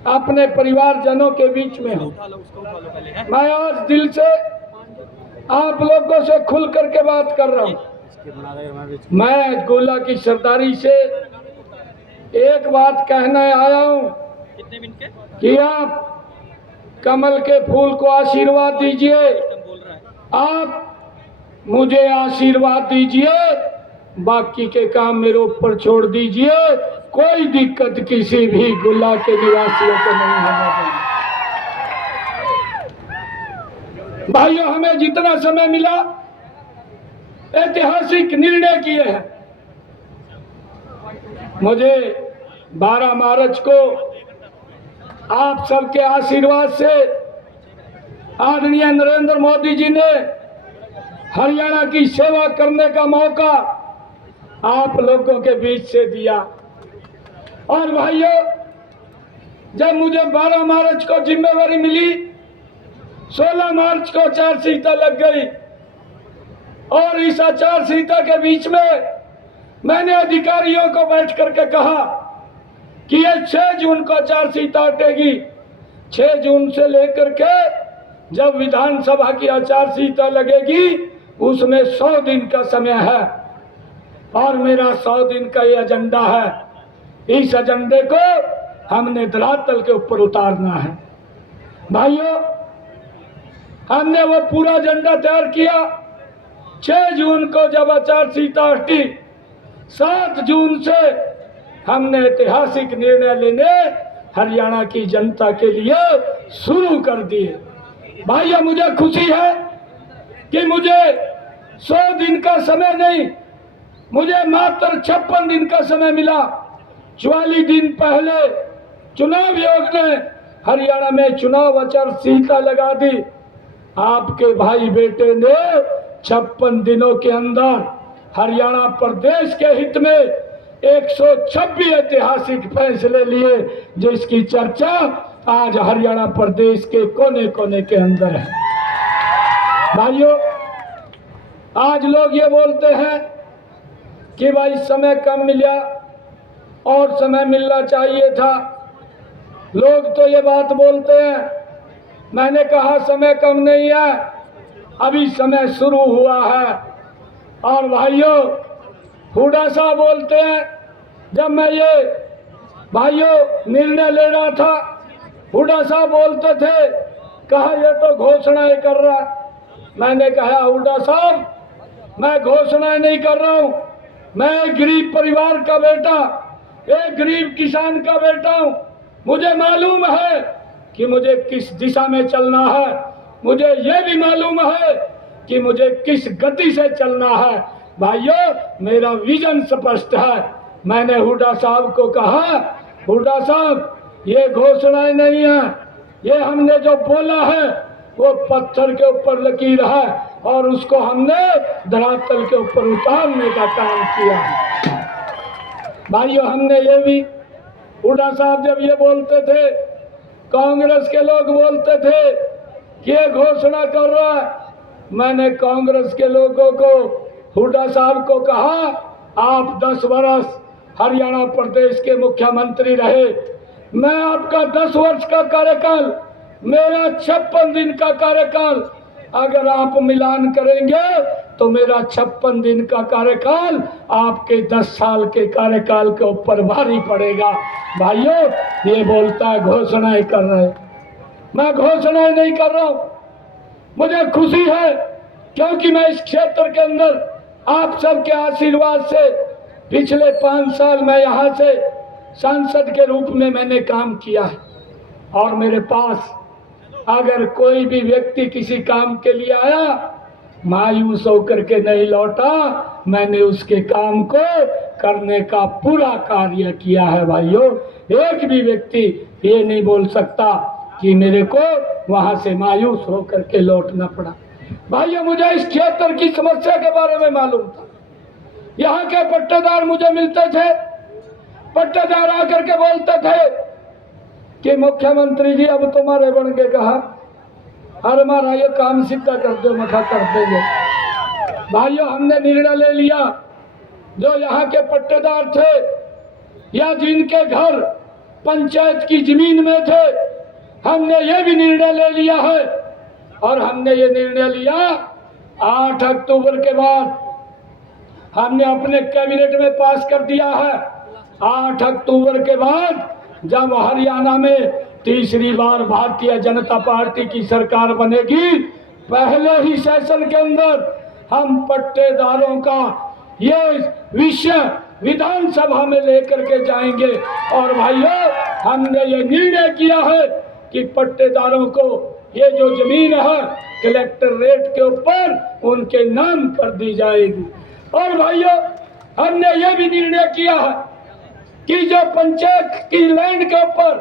अपने परिवारजनों के बीच में हूँ। मैं आज दिल से आप लोगों से खुल करके बात कर रहा हूँ। मैं गोला की सरदारी से एक बात कहने आया हूँ कि आप कमल के फूल को आशीर्वाद दीजिए, आप मुझे आशीर्वाद दीजिए, बाकी के काम मेरे ऊपर छोड़ दीजिए। कोई दिक्कत किसी भी गोला के निवासियों को नहीं होने देंगे। भाइयों, हमें जितना समय मिला ऐतिहासिक निर्णय किए हैं। मुझे 12 मार्च को आप सबके आशीर्वाद से आदरणीय नरेंद्र मोदी जी ने हरियाणा की सेवा करने का मौका आप लोगों के बीच से दिया। और भाइयों, जब मुझे 12 मार्च को जिम्मेवारी मिली, 16 मार्च को आचारसंहिता लग गई और इस आचारसंहिता के बीच में मैंने अधिकारियों को बैठ करके कहा कि ये 6 जून को आचारसंहिता हटेगी। 6 जून से लेकर के जब विधानसभा की आचारसंहिता लगेगी उसमें 100 दिन का समय है और मेरा 100 दिन का ये एजेंडा है। इस एजेंडे को हमने धरातल के ऊपर उतारना है। भाइयों, हमने वो पूरा एजेंडा तैयार किया। 6 जून को जब आचारसंहिता हटी, 7 जून से हमने ऐतिहासिक निर्णय लेने हरियाणा की जनता के लिए शुरू कर दिए। भाइयों, मुझे खुशी है कि मुझे 100 दिन का समय नहीं, मुझे मात्र 56 दिन का समय मिला। 44 दिन पहले चुनाव आयोग ने हरियाणा में चुनाव आचारसंहिता लगा दी। आपके भाई बेटे ने 56 दिनों के अंदर हरियाणा प्रदेश के हित में 126 ऐतिहासिक फैसले लिए, जिसकी चर्चा आज हरियाणा प्रदेश के कोने कोने के अंदर है। भाइयों, आज लोग ये बोलते हैं कि भाई समय कम मिला और समय मिलना चाहिए था। लोग तो ये बात बोलते हैं। मैंने कहा समय कम नहीं है, अभी समय शुरू हुआ है। और भाइयों, हुड्डा साहब बोलते हैं, जब मैं ये भाइयों निर्णय ले रहा था, हुड्डा साहब बोलते थे, कहा ये तो घोषणाएं कर रहा है। मैंने कहा हुड्डा साहब, मैं घोषणाएं नहीं कर रहा हूं, मैं एक गरीब परिवार का बेटा, एक गरीब किसान का बेटा हूं। मुझे मालूम है कि मुझे किस दिशा में चलना है, मुझे ये भी मालूम है कि मुझे किस गति से चलना है। भाइयों, मेरा विजन स्पष्ट है। मैंने हुड्डा साहब को कहा, हुड्डा साहब, ये घोषणाएं नहीं है, ये हमने जो बोला है वो पत्थर के ऊपर लकीर है और उसको हमने धरातल के ऊपर उतारने का काम किया है। भाइयों, हमने ये भी, हुड्डा साहब जब ये बोलते थे, कांग्रेस के लोग बोलते थे कि ये घोषणा कर रहा है, मैंने कांग्रेस के लोगों को, हुड्डा साहब को कहा, आप 10 वर्ष हरियाणा प्रदेश के मुख्यमंत्री रहे, मैं आपका 10 वर्ष का कार्यकाल, मेरा 56 दिन का कार्यकाल अगर आप मिलान करेंगे तो मेरा 56 दिन का कार्यकाल आपके 10 साल के कार्यकाल के ऊपर भारी पड़ेगा। भाइयों, ये बोलता है घोषणाएं कर रहे, मैं घोषणाएं नहीं कर रहा हूं। मुझे खुशी है क्योंकि मैं इस क्षेत्र के अंदर आप सबके आशीर्वाद से पिछले 5 साल मैं यहाँ से सांसद के रूप में मैंने काम किया है और मेरे पास अगर कोई भी व्यक्ति किसी काम के लिए आया, मायूस होकर के नहीं लौटा, मैंने उसके काम को करने का पूरा कार्य किया है। भाइयों, एक भी व्यक्ति ये नहीं बोल सकता कि मेरे को वहां से मायूस होकर के लौटना पड़ा। भाइयों, मुझे इस क्षेत्र की समस्या के बारे में मालूम था। यहाँ के पट्टेदार मुझे मिलते थे, पट्टेदार आकर के बोलते थे कि मुख्यमंत्री जी अब तुम्हारे बन के कहा, अरे हमारा ये काम सीधा कर दो, मखा कर देंगे। भाइयों, हमने निर्णय ले लिया, जो यहाँ के पट्टेदार थे या जिनके घर पंचायत की जमीन में थे, हमने ये भी निर्णय ले लिया है। और हमने ये निर्णय लिया 8 अक्टूबर के बाद हमने अपने कैबिनेट में पास कर दिया है। 8 अक्टूबर के बाद जब हरियाणा में तीसरी बार भारतीय जनता पार्टी की सरकार बनेगी, पहले ही सेशन के अंदर हम पट्टेदारों का ये विषय विधानसभा में लेकर के जाएंगे। और भाइयों, हमने ये निर्णय किया है कि पट्टेदारों को ये जो जमीन है कलेक्टरेट के ऊपर उनके नाम कर दी जाएगी। और भाइयों, हमने ये भी निर्णय किया है कि जो पंचायत की लैंड के ऊपर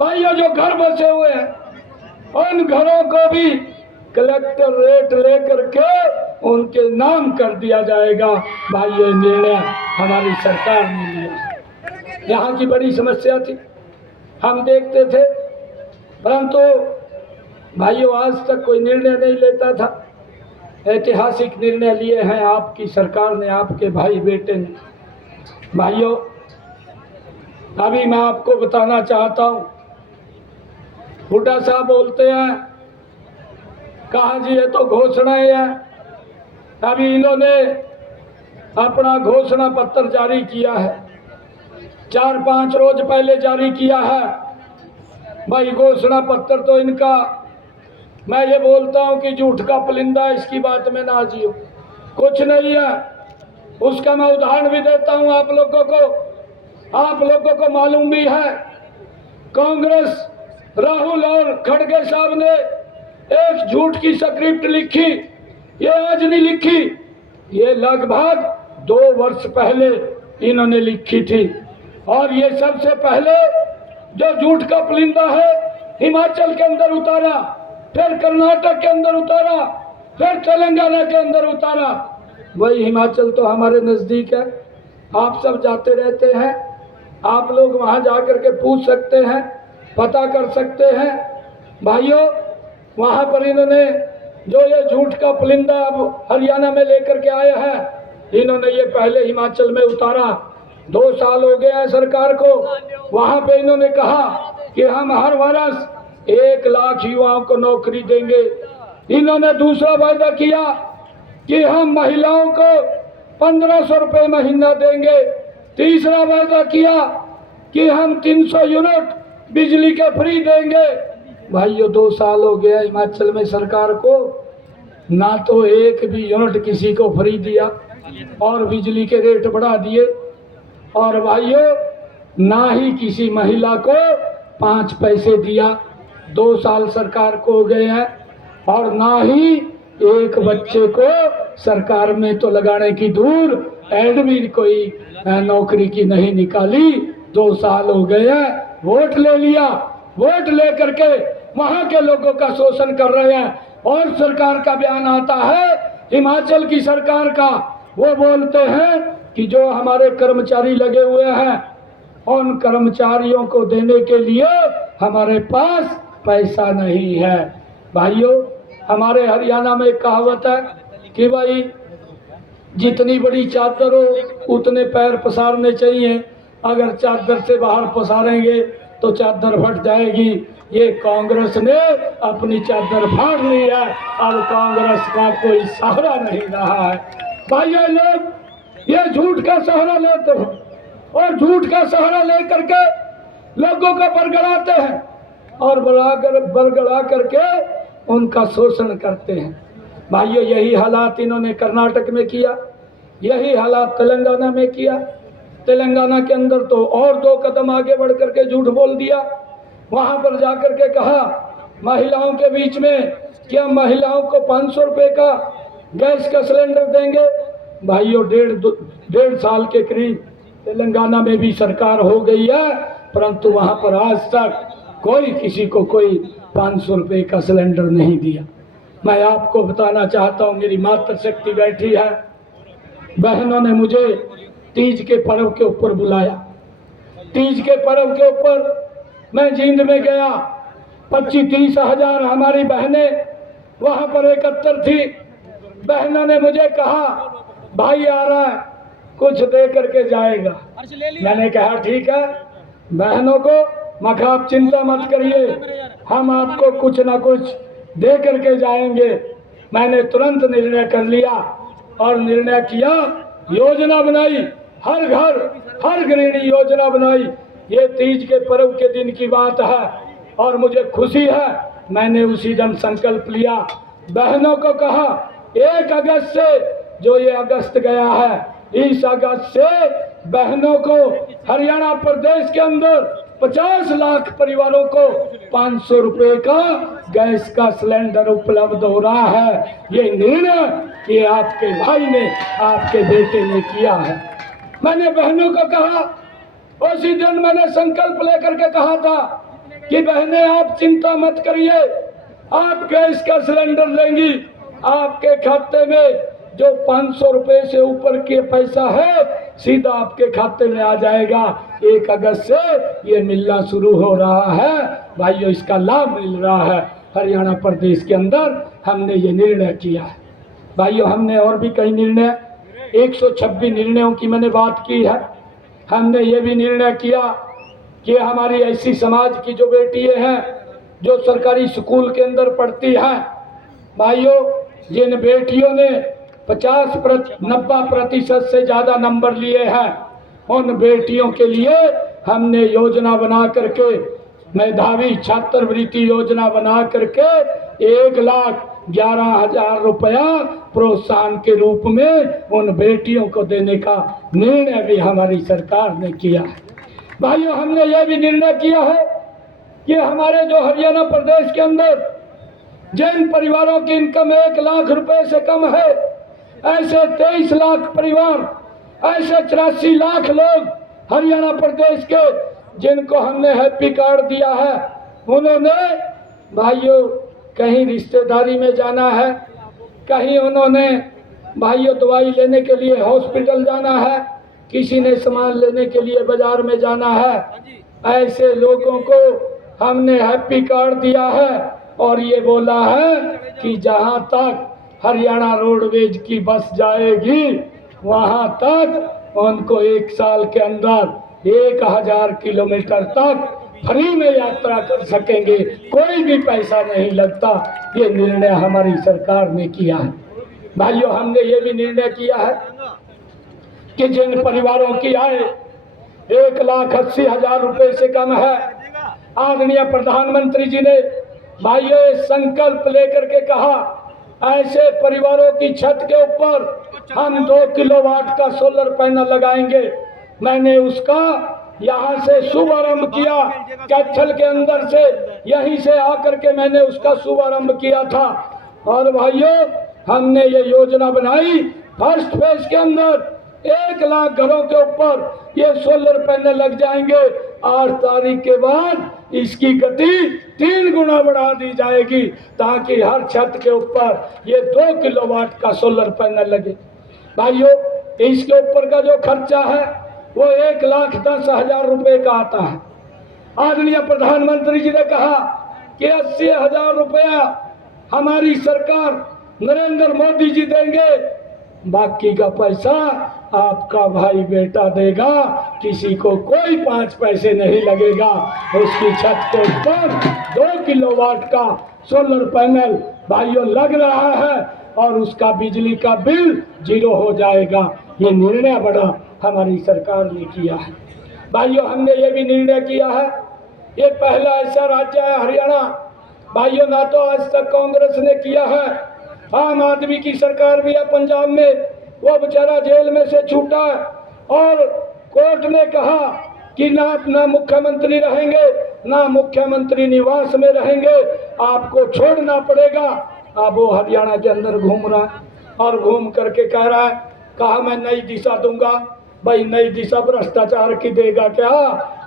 भाइयों जो घर बसे हुए हैं, उन घरों को भी कलेक्टरेट लेकर के उनके नाम कर दिया जाएगा। भाइयों, निर्णय हमारी सरकार ने लिया। यहाँ की बड़ी समस्या थी, हम देखते थे, परंतु भाइयों आज तक कोई निर्णय नहीं लेता था। ऐतिहासिक निर्णय लिए हैं आपकी सरकार ने, आपके भाई बेटे ने। भाइयों, अभी मैं आपको बताना चाहता हूँ, हुड्डा साहब बोलते हैं कहा जी ये तो घोषणाएं हैं। अभी इन्होंने अपना घोषणा पत्र जारी किया है, 4-5 रोज पहले जारी किया है। भाई घोषणा पत्र तो इनका, मैं ये बोलता हूँ कि झूठ का पुलिंदा, इसकी बात में ना जियो, कुछ नहीं है। उसका मैं उदाहरण भी देता हूँ आप लोगों को मालूम भी है। कांग्रेस राहुल और खड़गे साहब ने एक झूठ की स्क्रिप्ट लिखी, ये आज नहीं लिखी, ये लगभग 2 वर्ष पहले इन्होंने लिखी थी। और ये सबसे पहले जो झूठ का पुलिंदा है हिमाचल के अंदर उतारा, फिर कर्नाटक के अंदर उतारा, फिर तेलंगाना के अंदर उतारा। वही हिमाचल तो हमारे नजदीक है, आप सब जाते रहते हैं, आप लोग वहां जाकर के पूछ सकते हैं, पता कर सकते हैं। भाइयों, वहां पर इन्होंने जो ये झूठ का पुलिंदा अब हरियाणा में लेकर के आए हैं, इन्होंने ये पहले हिमाचल में उतारा। 2 साल हो गए हैं सरकार को। वहां पे इन्होंने कहा कि हम हर वर्ष 1 लाख युवाओं को नौकरी देंगे। इन्होंने दूसरा वायदा किया कि हम महिलाओं को 1500 रुपये महीना देंगे। तीसरा वायदा किया कि हम 300 यूनिट बिजली के फ्री देंगे। भाइयों, 2 साल हो गया हिमाचल में सरकार को, ना तो एक भी यूनिट किसी को फ्री दिया और बिजली के रेट बढ़ा दिए। और भाइयों, ना ही किसी महिला को 5 पैसे दिया। 2 साल सरकार को हो गए हैं। और ना ही एक बच्चे को सरकार में तो लगाने की दूर, ऐड भी कोई नौकरी की नहीं निकाली। 2 साल हो गए हैं। वोट ले लिया, वोट लेकर के वहां के लोगों का शोषण कर रहे हैं। और सरकार का बयान आता है हिमाचल की सरकार का, वो बोलते हैं कि जो हमारे कर्मचारी लगे हुए हैं उन कर्मचारियों को देने के लिए हमारे पास पैसा नहीं है। भाइयों, हमारे हरियाणा में एक कहावत है कि भाई जितनी बड़ी चादर हो उतने पैर पसारने चाहिए, अगर चादर से बाहर पसारेंगे तो चादर फट जाएगी। ये कांग्रेस ने अपनी चादर फाड़ ली है, अब कांग्रेस का कोई सहारा नहीं रहा है। भाइयों, लोग ये झूठ का सहारा लेते हैं और झूठ का सहारा लेकर के लोगों को बरगलाते हैं और बरगला करके उनका शोषण करते हैं। भाइयों, यही हालात इन्होंने कर्नाटक में किया, यही हालात तेलंगाना में किया। तेलंगाना के अंदर तो और 2 कदम आगे बढ़ करके झूठ बोल दिया। वहां पर जाकर के कहा महिलाओं के बीच में क्या महिलाओं को 500 रुपये का गैस का सिलेंडर देंगे। भाइयों, 1.5 साल के करीब तेलंगाना में भी सरकार हो गई है, परंतु वहां पर आज तक कोई किसी को कोई 500 रुपये का सिलेंडर नहीं दिया। मैं आपको बताना चाहता हूँ, मेरी मातृशक्ति बैठी है, बहनों ने मुझे तीज के पर्व के ऊपर बुलाया। तीज के पर्व के ऊपर मैं जींद में गया, 25-30 हजार हमारी बहनें वहां पर एकत्र थी। बहनों ने मुझे कहा भाई आ रहा है, कुछ दे करके जाएगा। मैंने कहा ठीक है बहनों को, मैं कहा आप चिंता मत करिए, हम आपको कुछ ना कुछ दे करके जाएंगे। मैंने तुरंत निर्णय कर लिया और निर्णय किया, योजना बनाई, हर घर हर गृहिणी योजना बनाई। ये तीज के पर्व के दिन की बात है और मुझे खुशी है, मैंने उसी दिन संकल्प लिया। बहनों को कहा 1 अगस्त से, जो ये अगस्त गया है, इस अगस्त से बहनों को हरियाणा प्रदेश के अंदर 50 लाख परिवारों को 500 रुपए का गैस का सिलेंडर उपलब्ध हो रहा है। ये निर्णय ये आपके भाई ने, आपके बेटे ने किया है। मैंने बहनों को कहा, उसी दिन मैंने संकल्प लेकर के कहा था कि बहनें आप चिंता मत करिए, आप गैस का सिलेंडर लेंगी, आपके खाते में जो 500 रुपए से ऊपर के पैसा है सीधा आपके खाते में आ जाएगा। 1 अगस्त से ये मिलना शुरू हो रहा है भाइयों, इसका लाभ मिल रहा है। हरियाणा प्रदेश के अंदर हमने ये निर्णय किया है भाइयों। हमने और भी कई निर्णय, 126 निर्णयों की मैंने बात की है। हमने ये भी निर्णय किया कि हमारी ऐसी समाज की जो बेटियां हैं जो सरकारी स्कूल के अंदर पढ़ती हैं, भाइयों जिन बेटियों ने 90% से ज़्यादा नंबर लिए हैं, उन बेटियों के लिए हमने योजना बना करके, मेधावी छात्रवृत्ति योजना बना करके 1,11,000 रुपया प्रोत्साहन के रूप में उन बेटियों को देने का निर्णय भी हमारी सरकार ने किया है। भाइयों हमने यह भी निर्णय किया है कि हमारे जो हरियाणा प्रदेश के अंदर जिन परिवारों की इनकम 1 लाख रुपए से कम है, ऐसे 23 लाख परिवार, ऐसे 84 लाख लोग हरियाणा प्रदेश के जिनको हमने हैप्पी कार्ड दिया है, उन्होंने भाइयों कहीं रिश्तेदारी में जाना है, कहीं उन्होंने भाइयों दवाई लेने के लिए हॉस्पिटल जाना है, किसी ने सामान लेने के लिए बाजार में जाना है, ऐसे लोगों को हमने हैप्पी कार्ड दिया है और ये बोला है कि जहां तक हरियाणा रोडवेज की बस जाएगी वहां तक उनको 1 साल के अंदर 1000 किलोमीटर तक फ्री में यात्रा कर सकेंगे, कोई भी पैसा नहीं लगता। ये निर्णय हमारी सरकार ने किया है। भाइयों हमने ये भी निर्णय किया है कि जिन परिवारों की आय 1,80,000 रुपए से कम है, आदरणीय प्रधानमंत्री जी ने भाइयों संकल्प लेकर के कहा ऐसे परिवारों की छत के ऊपर हम 2 किलोवाट का सोलर पैनल लगाएंगे। मैंने उसका यहाँ से शुभारंभ किया, कैथल के अंदर से, यहीं से आकर के मैंने उसका शुभारंभ किया था। और भाइयों हमने ये योजना बनाई, फर्स्ट फेज के अंदर 1 लाख घरों के ऊपर ये सोलर पैनल लग जाएंगे। 8 तारीख के बाद इसकी गति 3 गुना बढ़ा दी जाएगी ताकि हर छत के ऊपर ये 2 किलोवाट का सोलर पैनल लगे। भाइयों इसके ऊपर का जो खर्चा है वो 1,10,000 रुपए का आता है। आदरणीय प्रधानमंत्री जी ने कहा कि 80,000 रुपया हमारी सरकार नरेंद्र मोदी जी देंगे, बाकी का पैसा आपका भाई बेटा देगा, किसी को कोई 5 पैसे नहीं लगेगा। उसकी छत के ऊपर 2 किलोवाट का सोलर पैनल भाइयों लग रहा है और उसका बिजली का बिल 0 हो जाएगा। ये निर्णय बड़ा हमारी सरकार ने किया है। भाइयों हमने ये भी निर्णय किया है, ये पहला ऐसा राज्य है हरियाणा भाइयों, ना तो आज तक कांग्रेस ने किया है, आम आदमी की सरकार भी है पंजाब में, वो बेचारा जेल में से छूटा और कोर्ट ने कहा कि ना मुख्यमंत्री रहेंगे, ना मुख्यमंत्री निवास में रहेंगे, आपको छोड़ना पड़ेगा। अब वो हरियाणा के अंदर घूम रहा है और घूम करके कह रहा है, कहा मैं नई दिशा दूंगा। भाई नई दिशा भ्रष्टाचार की देगा क्या?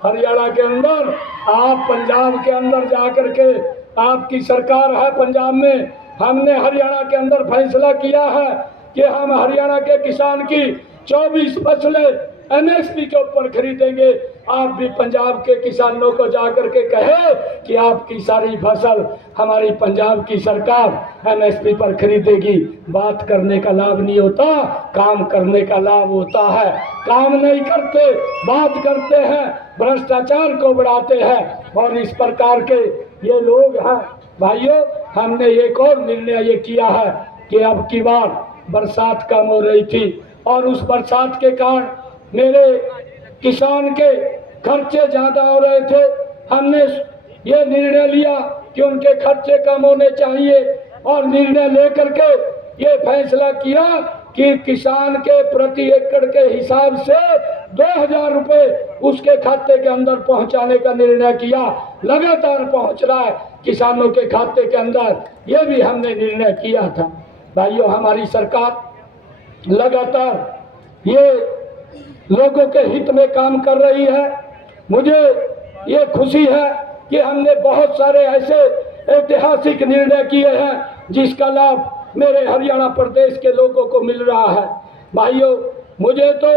हरियाणा के अंदर, आप पंजाब के अंदर जाकर के, आपकी सरकार है पंजाब में, हमने हरियाणा के अंदर फैसला किया है कि हम हरियाणा के किसान की 24 फसलें एमएसपी के ऊपर खरीदेंगे। आप भी पंजाब के किसानों को जाकर के कहे कि आपकी सारी फसल हमारी पंजाब की सरकार एमएसपी पर खरीदेगी। बात करने का लाभ नहीं होता, काम करने का लाभ होता है। काम नहीं करते, बात करते हैं, भ्रष्टाचार को बढ़ाते हैं, और इस प्रकार के ये लोग हैं। भाइयों, हमने एक और निर्णय ये किया है कि अब की बार बरसात कम हो रही थी और उस बरसात के कारण मेरे किसान के खर्चे ज़्यादा हो रहे थे। हमने ये निर्णय लिया कि उनके खर्चे कम होने चाहिए, और निर्णय लेकर के ये फैसला किया कि किसान के प्रति एकड़ के हिसाब से 2000 रुपये उसके खाते के अंदर पहुंचाने का निर्णय किया। लगातार पहुंच रहा है किसानों के खाते के अंदर, ये भी हमने निर्णय किया था। भाइयों, हमारी सरकार लगातार ये लोगों के हित में काम कर रही है। मुझे ये खुशी है कि हमने बहुत सारे ऐसे ऐतिहासिक निर्णय किए हैं जिसका लाभ मेरे हरियाणा प्रदेश के लोगों को मिल रहा है। भाइयों, मुझे तो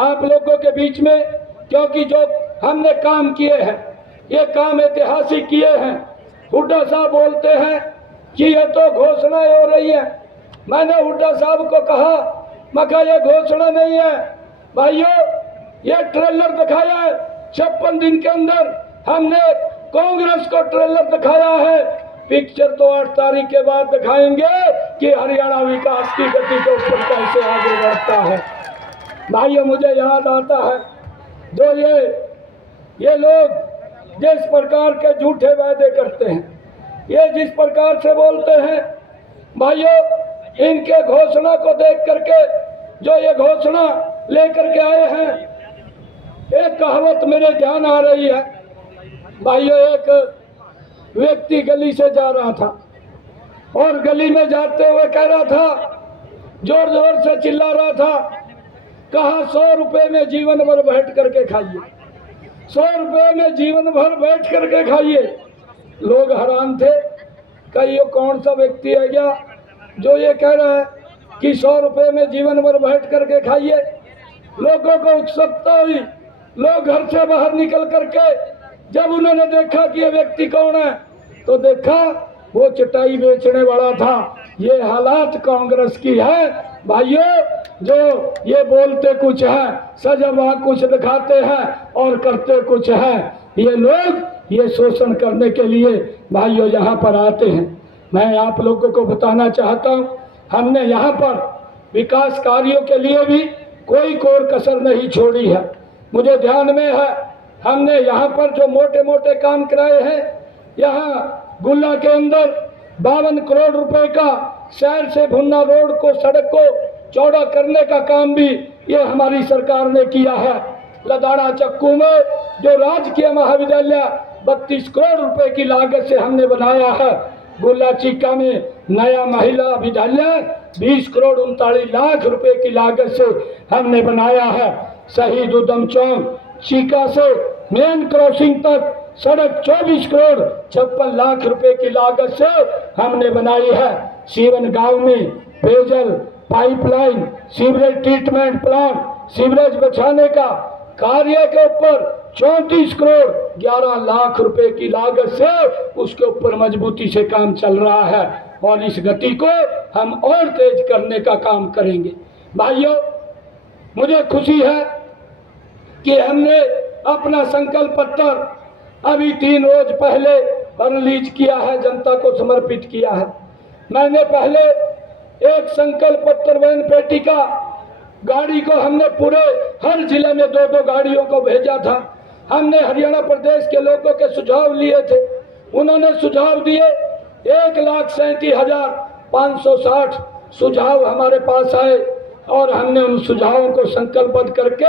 आप लोगों के बीच में, क्योंकि जो हमने काम किए हैं ये काम ऐतिहासिक किए हैं। हुड्डा साहब बोलते हैं कि ये तो घोषणाएं हो रही है। मैंने हुड्डा साहब को कहा, मैं कहा ये घोषणा नहीं है भाइयों, ये ट्रेलर दिखाया है। 56 दिन के अंदर हमने कांग्रेस को ट्रेलर दिखाया है। पिक्चर तो 8 तारीख के बाद दिखाएंगे कि हरियाणा विकास की गति के ऊपर कैसे आगे बढ़ता है। भाइयों, मुझे याद आता है जो ये लोग जिस प्रकार के झूठे वादे करते हैं, ये जिस प्रकार से बोलते हैं, भाइयों इनके घोषणा को देख करके जो ये घोषणा लेकर के आए हैं, एक कहावत मेरे ध्यान आ रही है। भाइयों, एक व्यक्ति गली से जा रहा था और गली में जाते हुए कह रहा था, जोर जोर से चिल्ला रहा था, कहा 100 रुपए में जीवन भर बैठ करके खाइए, 100 रुपए में जीवन भर बैठ करके खाइए। लोग हैरान थे, कहीं ये कौन सा व्यक्ति है क्या जो ये कह रहा है कि 100 रुपए में जीवन भर बैठ करके खाइए। लोगों को उत्सुकता हुई, लोग घर से बाहर निकल करके जब उन्होंने देखा कि ये व्यक्ति कौन है, तो देखा वो चटाई बेचने वाला था। ये हालात कांग्रेस की है भाइयों, जो ये बोलते कुछ है, सजवा कुछ दिखाते हैं और करते कुछ है। ये लोग ये शोषण करने के लिए भाइयों यहाँ पर आते हैं। मैं आप लोगों को बताना चाहता हूँ, हमने यहाँ पर विकास कार्यों के लिए भी कोई कोर कसर नहीं छोड़ी है। मुझे ध्यान में है, हमने यहाँ पर जो मोटे मोटे काम कराए हैं, यहाँ गुल्ला के अंदर 52 करोड़ रुपए का शहर से भुन्ना रोड को, सड़क को चौड़ा करने का काम भी ये हमारी सरकार ने किया है। लदाना चक्कू में जो राजकीय महाविद्यालय 32 करोड़ रुपए की लागत से हमने बनाया है। गुल्ला चीका में नया महिला विद्यालय 20 करोड़ 39 लाख रुपए की लागत से हमने बनाया है। शहीद उधम चौक चीका से मेन क्रॉसिंग तक सड़क 24 करोड़ 56 लाख रुपए की लागत से हमने बनाई है। सीवन गांव में पेयजल pipeline, sewerage treatment plant, sewerage बिछाने का कार्य के ऊपर 34 करोड़ 11 लाख रुपए की लागत से उसके ऊपर मजबूती से काम चल रहा है, और इस गति को हम और तेज करने का काम करेंगे। भाइयों, मुझे खुशी है कि हमने अपना संकल्प पत्र अभी 3 रोज पहले रिलीज किया है, जनता को समर्पित किया है। मैंने पहले एक संकल्प पत्र वैन पेटी का गाड़ी को हमने पूरे हर जिले में 2-2 गाड़ियों को भेजा था। हमने हरियाणा प्रदेश के लोगों के सुझाव लिए थे, उन्होंने सुझाव दिए। 1,37,560 सुझाव हमारे पास आए और हमने उन सुझावों को संकल्पबद्ध करके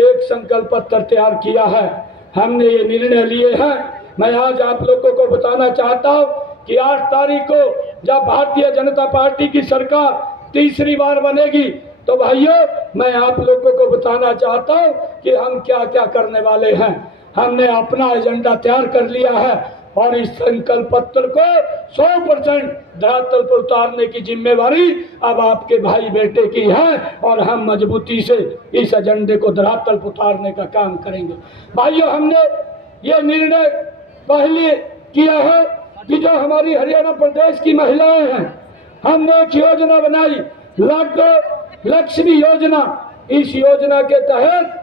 एक संकल्प पत्र तैयार किया है। हमने ये निर्णय लिए हैं। मैं आज आप लोगों को बताना चाहता हूँ कि 8 तारीख को जब भारतीय जनता पार्टी की सरकार तीसरी बार बनेगी, तो भाइयों मैं आप लोगों को बताना चाहता हूँ कि हम क्या क्या करने वाले हैं। हमने अपना एजेंडा तैयार कर लिया है और इस संकल्प पत्र को 100% धरातल पर उतारने की जिम्मेवारी अब आपके भाई बेटे की है और हम मजबूती से इस एजेंडे को धरातल पर उतारने का काम करेंगे। भाइयों, हमने ये निर्णय पहले किया है कि जो हमारी हरियाणा प्रदेश की महिलाएं हैं, हमने एक योजना बनाई, लक्ष्मी योजना। इस योजना के तहत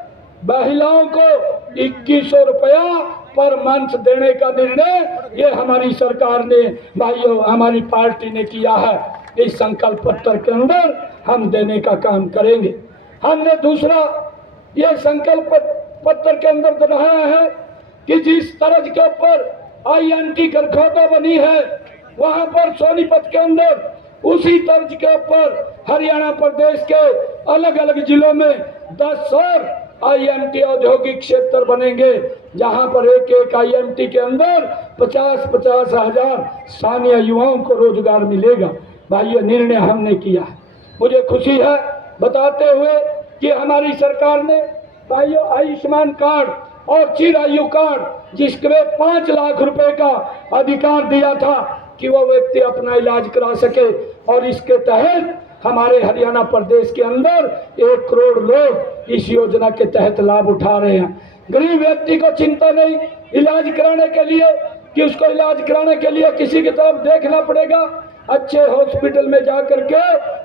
महिलाओं को 2100 रुपया पर मंथ देने का निर्णय ये हमारी सरकार ने, भाइयों, हमारी पार्टी ने किया है। इस संकल्प पत्र के अंदर हम देने का काम करेंगे। हमने दूसरा ये संकल्प पत्र के अंदर दोहराया है कि जिस तर्ज के ऊपर INT गरखौदा बनी है, वहां पर सोनीपत के अंदर उसी तर्ज के ऊपर हरियाणा प्रदेश के अलग अलग जिलों में 10 और IMT औद्योगिक क्षेत्र बनेंगे, जहां पर एक एक IMT के अंदर 50-50 हजार स्थानीय युवाओं को रोजगार मिलेगा। भाइयों, निर्णय हमने किया है। मुझे खुशी है बताते हुए कि हमारी सरकार ने भाइयों आयुष्मान कार्ड और चिरायु कार्ड, जिसके 5 लाख रुपए का अधिकार दिया था कि वो व्यक्ति अपना इलाज करा सके, और इसके तहत हमारे हरियाणा प्रदेश के अंदर 1 करोड़ लोग इस योजना के तहत लाभ उठा रहे हैं। गरीब व्यक्ति को चिंता नहीं इलाज कराने के लिए कि उसको इलाज कराने के लिए किसी की तरफ देखना पड़ेगा, अच्छे हॉस्पिटल में जाकर के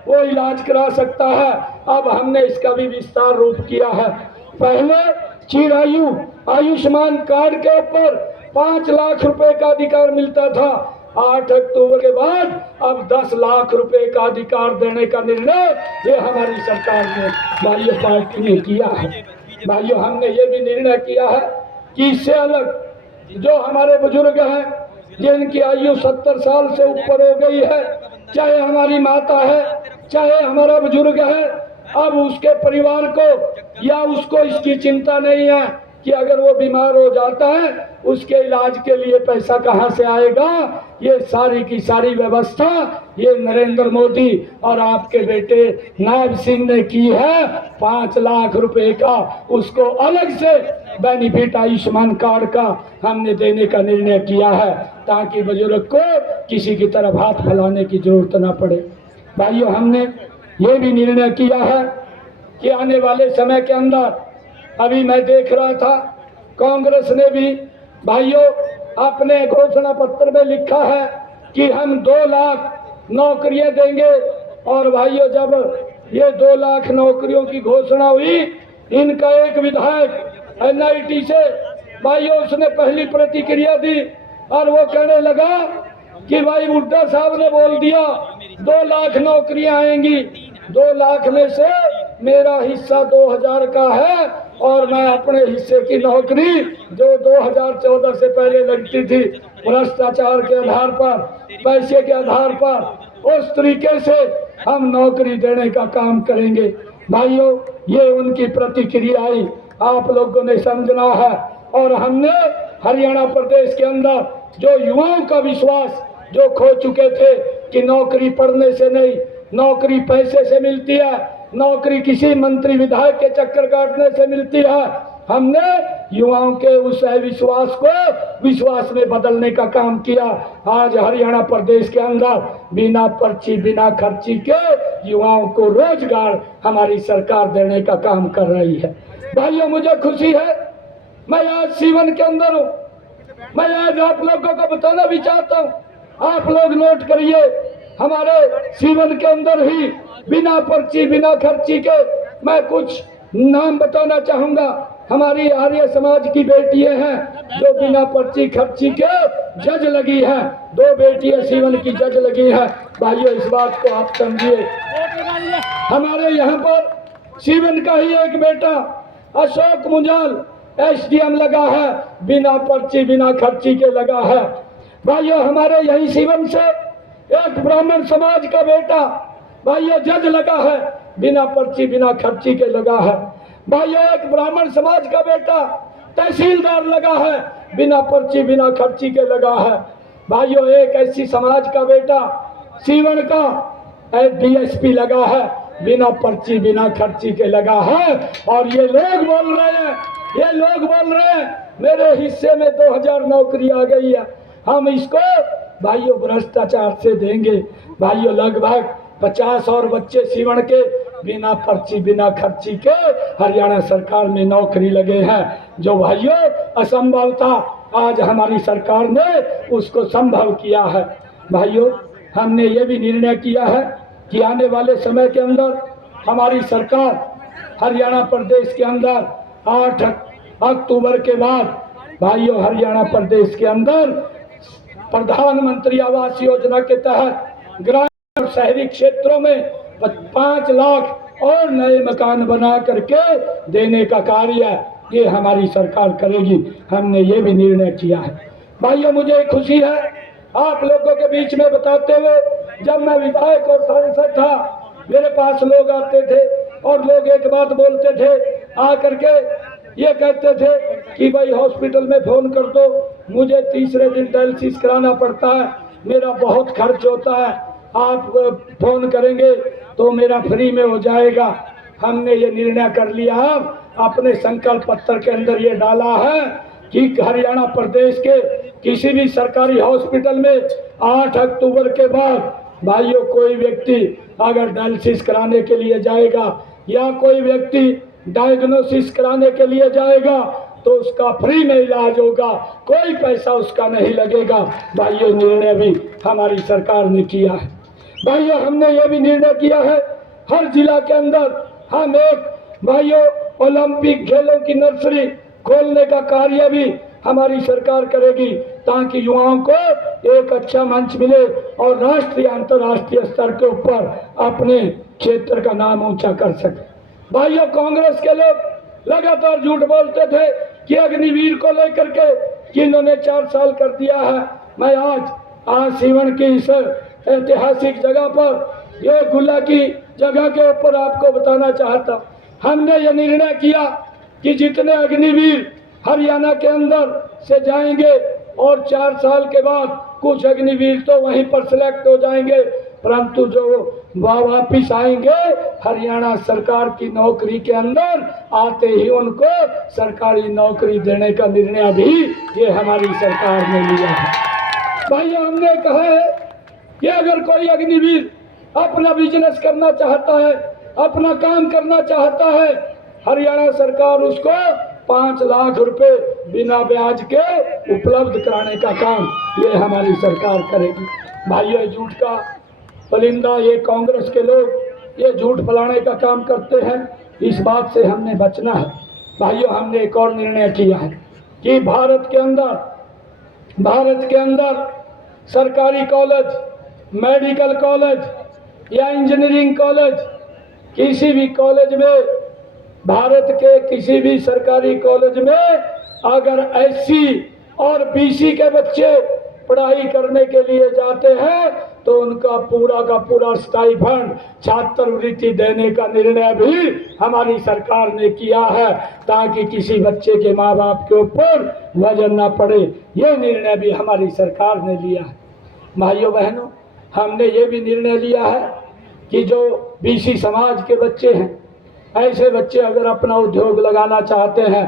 वो इलाज करा सकता है। अब हमने इसका भी विस्तार रूप किया है। पहले चिरायु आयुष्मान कार्ड के ऊपर 5 लाख रुपए का अधिकार मिलता था, 8 अक्टूबर के बाद अब 10 लाख रुपए का अधिकार देने का निर्णय ये हमारी सरकार ने, भाइयों, पार्टी ने किया है। भाइयों, हमने ये भी निर्णय किया है कि इससे अलग जो हमारे बुजुर्ग हैं, जिनकी आयु 70 साल से ऊपर हो गई है, चाहे हमारी माता है, चाहे हमारा बुजुर्ग है, अब उसके परिवार को या उसको इसकी चिंता नहीं है कि अगर वो बीमार हो जाता है उसके इलाज के लिए पैसा कहां से आएगा। ये सारी की सारी व्यवस्था ये नरेंद्र मोदी और आपके बेटे नायब सिंह ने की है। 5 लाख रुपए का उसको अलग से बेनिफिट आयुष्मान कार्ड का हमने देने का निर्णय किया है, ताकि बुजुर्ग को किसी की तरफ हाथ फैलाने की जरूरत ना पड़े। भाइयों, हमने ये भी निर्णय किया है कि आने वाले समय के अंदर, अभी मैं देख रहा था कांग्रेस ने भी भाइयों अपने घोषणा पत्र में लिखा है कि हम 2 लाख नौकरियां देंगे, और भाइयों जब ये 2 लाख नौकरियों की घोषणा हुई, इनका एक विधायक NIT से भाइयों उसने पहली प्रतिक्रिया दी और वो कहने लगा कि भाई हुड्डा साहब ने बोल दिया 2 लाख नौकरियां आएंगी, 2 लाख में से मेरा हिस्सा 2000 का है और मैं अपने हिस्से की नौकरी जो 2014 से पहले लगती थी भ्रष्टाचार के आधार पर, पैसे के आधार पर, उस तरीके से हम नौकरी देने का काम करेंगे। भाइयों, ये उनकी प्रतिक्रिया आई, आप लोगों ने समझना है। और हमने हरियाणा प्रदेश के अंदर जो युवाओं का विश्वास जो खो चुके थे कि नौकरी पढ़ने से नहीं, नौकरी पैसे से मिलती है, नौकरी किसी मंत्री विधायक के चक्कर काटने से मिलती है, हमने युवाओं के उस विश्वास को विश्वास में बदलने का काम किया। आज हरियाणा प्रदेश के अंदर बिना पर्ची बिना खर्ची के युवाओं को रोजगार हमारी सरकार देने का काम कर रही है। भाइयों, मुझे खुशी है, मैं आज सीवन के अंदर हूँ, मैं आज आप लोगों को बताना भी चाहता हूँ। आप लोग नोट करिए, हमारे सीवन के अंदर ही बिना पर्ची बिना खर्ची के मैं कुछ नाम बताना चाहूंगा। हमारी आर्य समाज की बेटियां हैं जो बिना पर्ची खर्ची के जज लगी हैं, 2 बेटियां सीवन की जज लगी हैं। भाइयों, इस बात को आप समझिए। हमारे यहाँ पर सीवन का ही एक बेटा अशोक मुंजाल SDM लगा है, बिना पर्ची बिना खर्ची के लगा है। भाइयों, हमारे यही सीवन से एक ब्राह्मण समाज का बेटा भाइयों जज लगा है, बिना पर्ची बिना खर्ची के लगा है। भाइयों, एक ब्राह्मण समाज का बेटा तहसीलदार लगा है, बिना पर्ची बिना खर्ची के लगा है। भाइयों, एक ऐसी समाज का बेटा सीवन का DSP लगा है, बिना पर्ची बिना खर्ची के लगा है। और ये लोग बोल रहे हैं मेरे हिस्से में 2000 नौकरी आ गई है, हम इसको भाइयों भ्रष्टाचार से देंगे। भाइयों लगभग 50 और बच्चे सीवन के बिना पर्ची बिना खर्ची के हरियाणा सरकार में नौकरी लगे हैं, जो भाइयों असंभव था, आज हमारी सरकार ने उसको संभव किया है। भाइयों हमने ये भी निर्णय किया है कि आने वाले समय के अंदर हमारी सरकार हरियाणा प्रदेश के अंदर 8 अक्टूबर के बाद भाइयों हरियाणा प्रदेश के अंदर प्रधानमंत्री आवास योजना के तहत ग्रामीण और शहरी क्षेत्रों में 5 लाख और नए मकान बना करके देने का कार्य ये हमारी सरकार करेगी। हमने ये भी निर्णय किया है। भाइयों मुझे खुशी है आप लोगों के बीच में बताते हुए, जब मैं विधायक और सांसद था मेरे पास लोग आते थे और लोग एक बात बोलते थे, आकर के ये कहते थे कि भाई हॉस्पिटल में फोन कर दो, मुझे तीसरे दिन डायलिसिस कराना पड़ता है, मेरा बहुत खर्च होता है, आप फोन करेंगे तो मेरा फ्री में हो जाएगा। हमने ये निर्णय कर लिया, अपने संकल्प पत्र के अंदर ये डाला है कि हरियाणा प्रदेश के किसी भी सरकारी हॉस्पिटल में 8 अक्टूबर के बाद भाइयों कोई व्यक्ति अगर डायलिसिस कराने के लिए जाएगा या कोई व्यक्ति डायग्नोसिस कराने के लिए जाएगा तो उसका फ्री में इलाज होगा, कोई पैसा उसका नहीं लगेगा। भाइयों निर्णय भी हमारी सरकार ने किया है। भाइयों हमने ये भी निर्णय किया है हर जिला के अंदर हम एक भाइयों ओलंपिक खेलों की नर्सरी खोलने का कार्य भी हमारी सरकार करेगी, ताकि युवाओं को एक अच्छा मंच मिले और राष्ट्रीय अंतर्राष्ट्रीय स्तर के ऊपर अपने क्षेत्र का नाम ऊंचा कर सके। भाइयों कांग्रेस के लोग लगातार झूठ बोलते थे कि अग्निवीर को लेकर के कि इन्होंने 4 साल कर दिया है। मैं आज सीवन की इस ऐतिहासिक जगह पर ये गुला की जगह के ऊपर आपको बताना चाहता, हमने ये निर्णय किया कि जितने अग्निवीर हरियाणा के अंदर से जाएंगे और 4 साल के बाद कुछ अग्निवीर तो वहीं पर सिलेक्ट हो जाएंगे, परंतु जो वापिस आएंगे हरियाणा सरकार की नौकरी के अंदर आते ही उनको सरकारी नौकरी देने का निर्णय भी ये हमारी सरकार ने लिया है। भाई हमने कहा है कि अगर कोई अग्निवीर अपना बिजनेस करना चाहता है, अपना काम करना चाहता है, हरियाणा सरकार उसको 5 लाख रुपए बिना ब्याज के उपलब्ध कराने का काम ये हमारी सरकार करेगी। भाइयों झूठ का पलिंदा ये कांग्रेस के लोग ये झूठ फैलाने का काम करते हैं, इस बात से हमने बचना है। भाइयों हमने एक और निर्णय किया है कि भारत के अंदर सरकारी कॉलेज, मेडिकल कॉलेज या इंजीनियरिंग कॉलेज, किसी भी कॉलेज में, भारत के किसी भी सरकारी कॉलेज में अगर एससी और बीसी के बच्चे पढ़ाई करने के लिए जाते हैं तो उनका पूरा का पूरा स्टाइफंड छात्रवृत्ति देने का निर्णय भी हमारी सरकार ने किया है, ताकि किसी बच्चे के माँ बाप के ऊपर वजन ना पड़े। ये निर्णय भी हमारी सरकार ने लिया है। भाइयों बहनों हमने ये भी निर्णय लिया है कि जो बीसी समाज के बच्चे हैं, ऐसे बच्चे अगर अपना उद्योग लगाना चाहते हैं,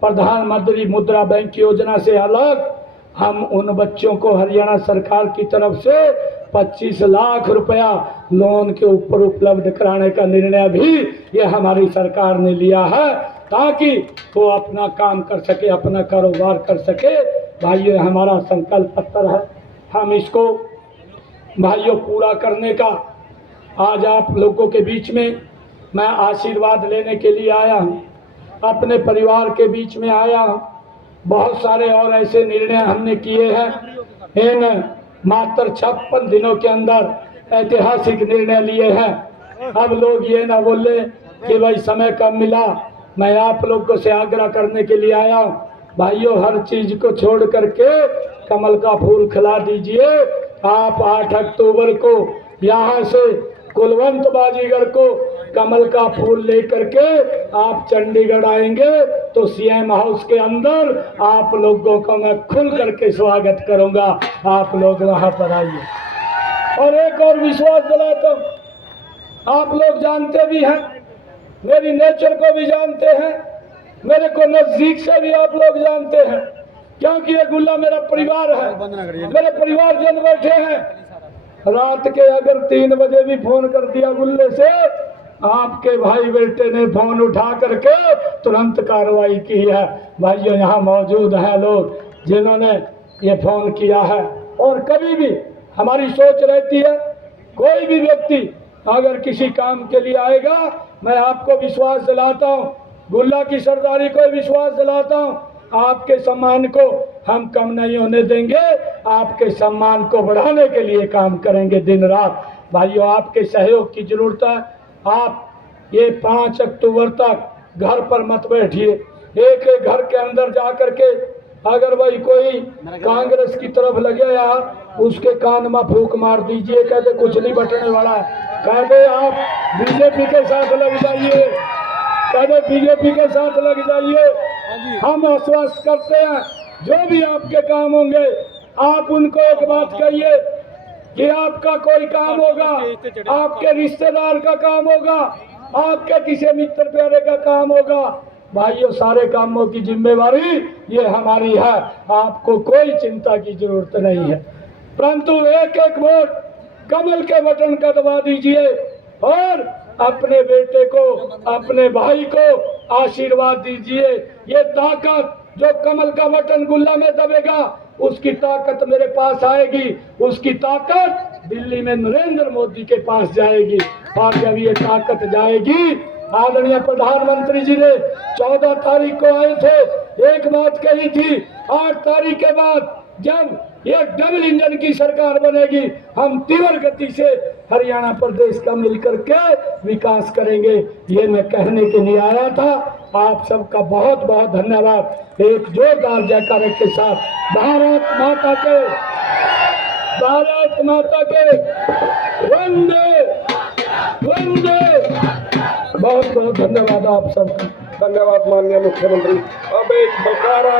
प्रधानमंत्री मुद्रा बैंक योजना से अलग हम उन बच्चों को हरियाणा सरकार की तरफ से 25 लाख रुपया लोन के ऊपर उपलब्ध कराने का निर्णय भी ये हमारी सरकार ने लिया है, ताकि वो अपना काम कर सके, अपना कारोबार कर सके। भाइयों हमारा संकल्प पत्र है, हम इसको भाइयों पूरा करने का आज आप लोगों के बीच में मैं आशीर्वाद लेने के लिए आया हूँ, अपने परिवार के बीच में आया हूँ। बहुत सारे और ऐसे निर्णय हमने किए हैं, इन मात्र 56 दिनों के अंदर ऐतिहासिक निर्णय लिए हैं। अब लोग ये ना बोले कि भाई समय कम मिला, मैं आप लोगों से आग्रह करने के लिए आया हूँ। भाइयों हर चीज को छोड़ करके कमल का फूल खिला दीजिए। आप 8 अक्टूबर को यहाँ से कुलवंत बाजीगर को कमल का फूल लेकर के आप चंडीगढ़ आएंगे तो सीएम हाउस के अंदर आप लोगों का मैं खुल करके स्वागत करूंगा। आप लोग वहां पर आइए। और एक और विश्वास दिलाता हूं, आप लोग जानते भी हैं, मेरी नेचर को भी जानते हैं मेरे को नजदीक से भी आप लोग जानते हैं, क्योंकि ये गुल्ला मेरा परिवार है, मेरे परिवार जन बैठे हैं। रात के अगर 3 बजे भी फोन कर दिया गुल्ले से, आपके भाई बेटे ने फोन उठा करके तुरंत कार्रवाई की है। भाइयों, यहाँ मौजूद हैं लोग जिन्होंने ये फोन किया है। और कभी भी हमारी सोच रहती है, कोई भी व्यक्ति अगर किसी काम के लिए आएगा, मैं आपको विश्वास दिलाता हूँ, गुल्ला की सरदारी को विश्वास दिलाता हूँ, आपके सम्मान को हम कम नहीं होने देंगे, आपके सम्मान को बढ़ाने के लिए काम करेंगे दिन रात। भाइयों, आपके सहयोग की जरूरत है। आप ये 5 अक्टूबर तक घर पर मत बैठिए, एक एक घर के अंदर जा करके अगर भाई कोई कांग्रेस की तरफ लगे यार, उसके कान में फूंक मार दीजिए, कहते कुछ नहीं बटने वाला है, कहते आप बीजेपी के साथ लग जाइए, कहते बीजेपी के साथ लग जाइए। हम आश्वस्त करते हैं, जो भी आपके काम होंगे आप उनको एक बात कहिए कि आपका कोई काम होगा, आपके रिश्तेदार का काम होगा, आपके किसी मित्र प्यारे का काम होगा, भाइयों सारे कामों की जिम्मेवारी ये हमारी है, आपको कोई चिंता की जरूरत नहीं है। परंतु एक एक वोट कमल के बटन का दबा दीजिए और अपने बेटे को, अपने भाई को आशीर्वाद दीजिए। ये ताकत जो कमल का बटन गुल्ला में दबेगा, उसकी ताकत मेरे पास आएगी, उसकी ताकत दिल्ली में नरेंद्र मोदी के पास जाएगी। और जब ये ताकत जाएगी, आदरणीय प्रधानमंत्री जी ने 14 तारीख को आए थे, एक बात कही थी, 8 तारीख के बाद जब ये डबल इंजन की सरकार बनेगी, हम तीव्र गति से हरियाणा प्रदेश का मिलकर के विकास करेंगे। ये मैं कहने के लिए आया था। आप सबका बहुत बहुत धन्यवाद। एक जोरदार जयकारे के साथ भारत माता के, भारत माता के वंदे वंदे। बहुत बहुत धन्यवाद आप सबका। धन्यवाद माननीय मुख्यमंत्री। अब एक बरकरार